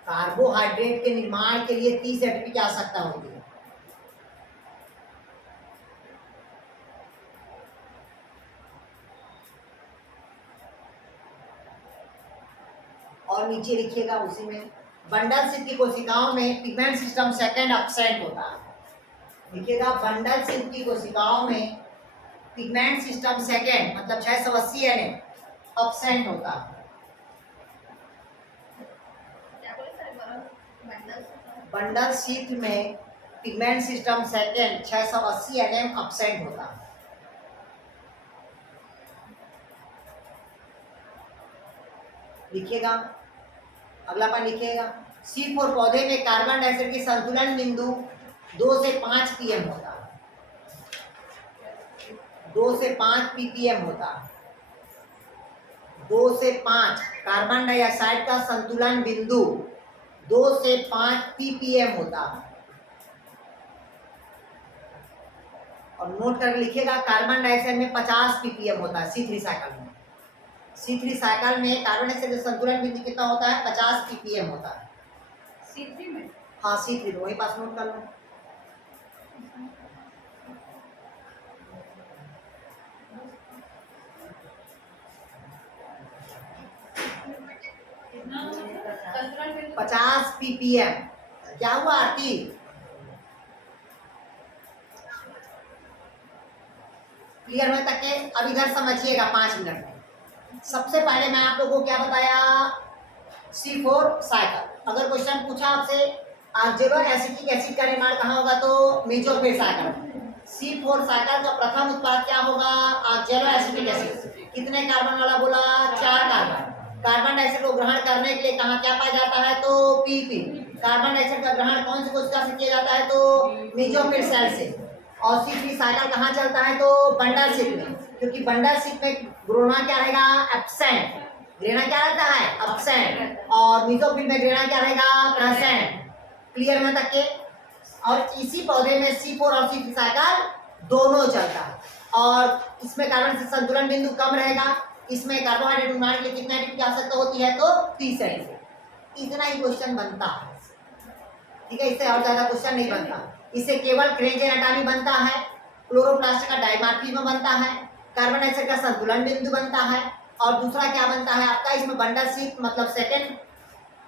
कार्बोहाइड्रेट के निर्माण के लिए 30 ATP की आवश्यकता होती है। और नीचे लिखिएगा उसी में, बंडल शीट की कोशिकाओं में पिगमेंट सिस्टम सेकंड एब्सेंट होता है। लिखिएगा, बंडल शीट की कोशिकाओं में पिगमेंट सिस्टम सेकंड मतलब 680 NM एब्सेंट होता है। बंडल शीट में pigment system second 680 NM absent होता है। लिखिएगा, अगला पान लिखिएगा, C4 पौधे में कार्बन डाइऑक्साइड की संतुलन बिंदु 2 से 5 pm होता है, 2 से 5 ppm होता है। 2 से 5 कार्बन डाइऑक्साइड का संतुलन बिंदु 2 से 5 ppm होता है। और नोट करके लिखिएगा, कार्बन डाइऑक्साइड में 50 ppm होता है C3 साइकिल में। C3 साइकिल में कार्बन डाइऑक्साइड का संतुलन बिंदु कितना होता है, 50 ppm होता है C3 में। हाँ C3 में, वही पास नोट कर लो। संतुलन बिंदु 50 ppm। क्या हुआ आरती, क्लियर में तक के। अब इधर समझिएगा 5 मिनट में। सबसे पहले मैं आप लोगों को क्या बताया, C4 साइकिल। अगर क्वेश्चन पूछा आपसे ऑक्जेलो एसिटिक एसिड का निर्माण कहाँ होगा, तो मेसोफिल साइकिल। C4 साइकिल का प्रथम उत्पाद क्या होगा, ऑक्जेलो एसिटिक एसिड। कितने कार्बन वाला बोला, 4 कार्बन। कार्बन डाइऑक्साइड को ग्रहण करने के लिए कहाँ क्या पाया जाता है, तो PP। कार्बन डाइऑक्साइड का ग्रहण कौन सी कोशिका से किया जाता है, तो मेसोफिल सेल से। और C3 साइकिल कहाँ चलता है, तो बंडल शीट में, क्योंकि बंडल शीट में ग्रोना क्या रहेगा, एब्सेंट। ग्रेना क्या रहता है, एब्सेंट। और मेसोफिल में ग्रेना क्या रहेगा, प्रेजेंट। क्लियर में तक के। और इसी पौधे में C4 और C3 साइकिल दोनों चलता है। और इसमें कार्बन से संतुलन बिंदु कम रहेगा। इसमें कार्बोहाइड्रेट निर्माण के लिए कितने एटम की आवश्यकता होती है, तो 30 एटम। इतना ही क्वेश्चन बनता है, ठीक है, इससे और ज्यादा क्वेश्चन नहीं बनता। इससे केवल क्रेंजन एटॉमी बनता है, क्लोरोप्लास्ट का डाइमॉर्फिज्म बनता है, कार्बन डाइऑक्साइड का संतुलन बिंदु बनता है, और दूसरा क्या बनता है आपका, इसमें बंडल शीट मतलब सेकंड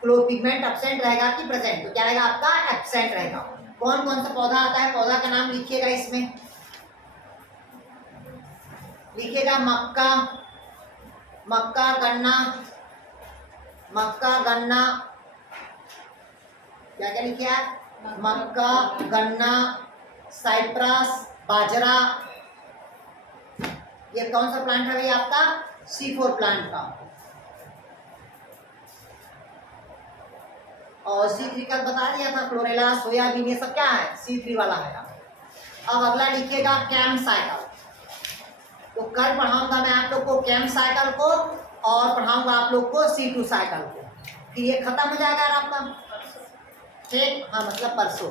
पिगमेंट एब्सेंट रहेगा कि प्रेजेंट, तो क्या रहेगा आपका, एब्सेंट रहेगा। कौन कौन सा पौधा आता है, पौधा का नाम लिखिएगा, इसमें लिखिएगा, मक्का, मक्का गन्ना, मक्का गन्ना, क्या क्या लिखिए आप, मक्का गन्ना, साइप्रस, बाजरा। ये कौन सा प्लांट है भैया आपका, C4 प्लांट का। और C3 का बता दिया था, क्लोरेला, सोयाबीन, ये सब क्या है, C3 वाला है। अब अगला लिखिएगा कैम साइकिल। तो कल पढ़ाऊंगा मैं आप लोग को कैम साइकिल को, और पढ़ाऊंगा आप लोग को C2 साइकिल को। फिर ये खत्म हो जाएगा आपका, ठीक, हाँ मतलब परसों।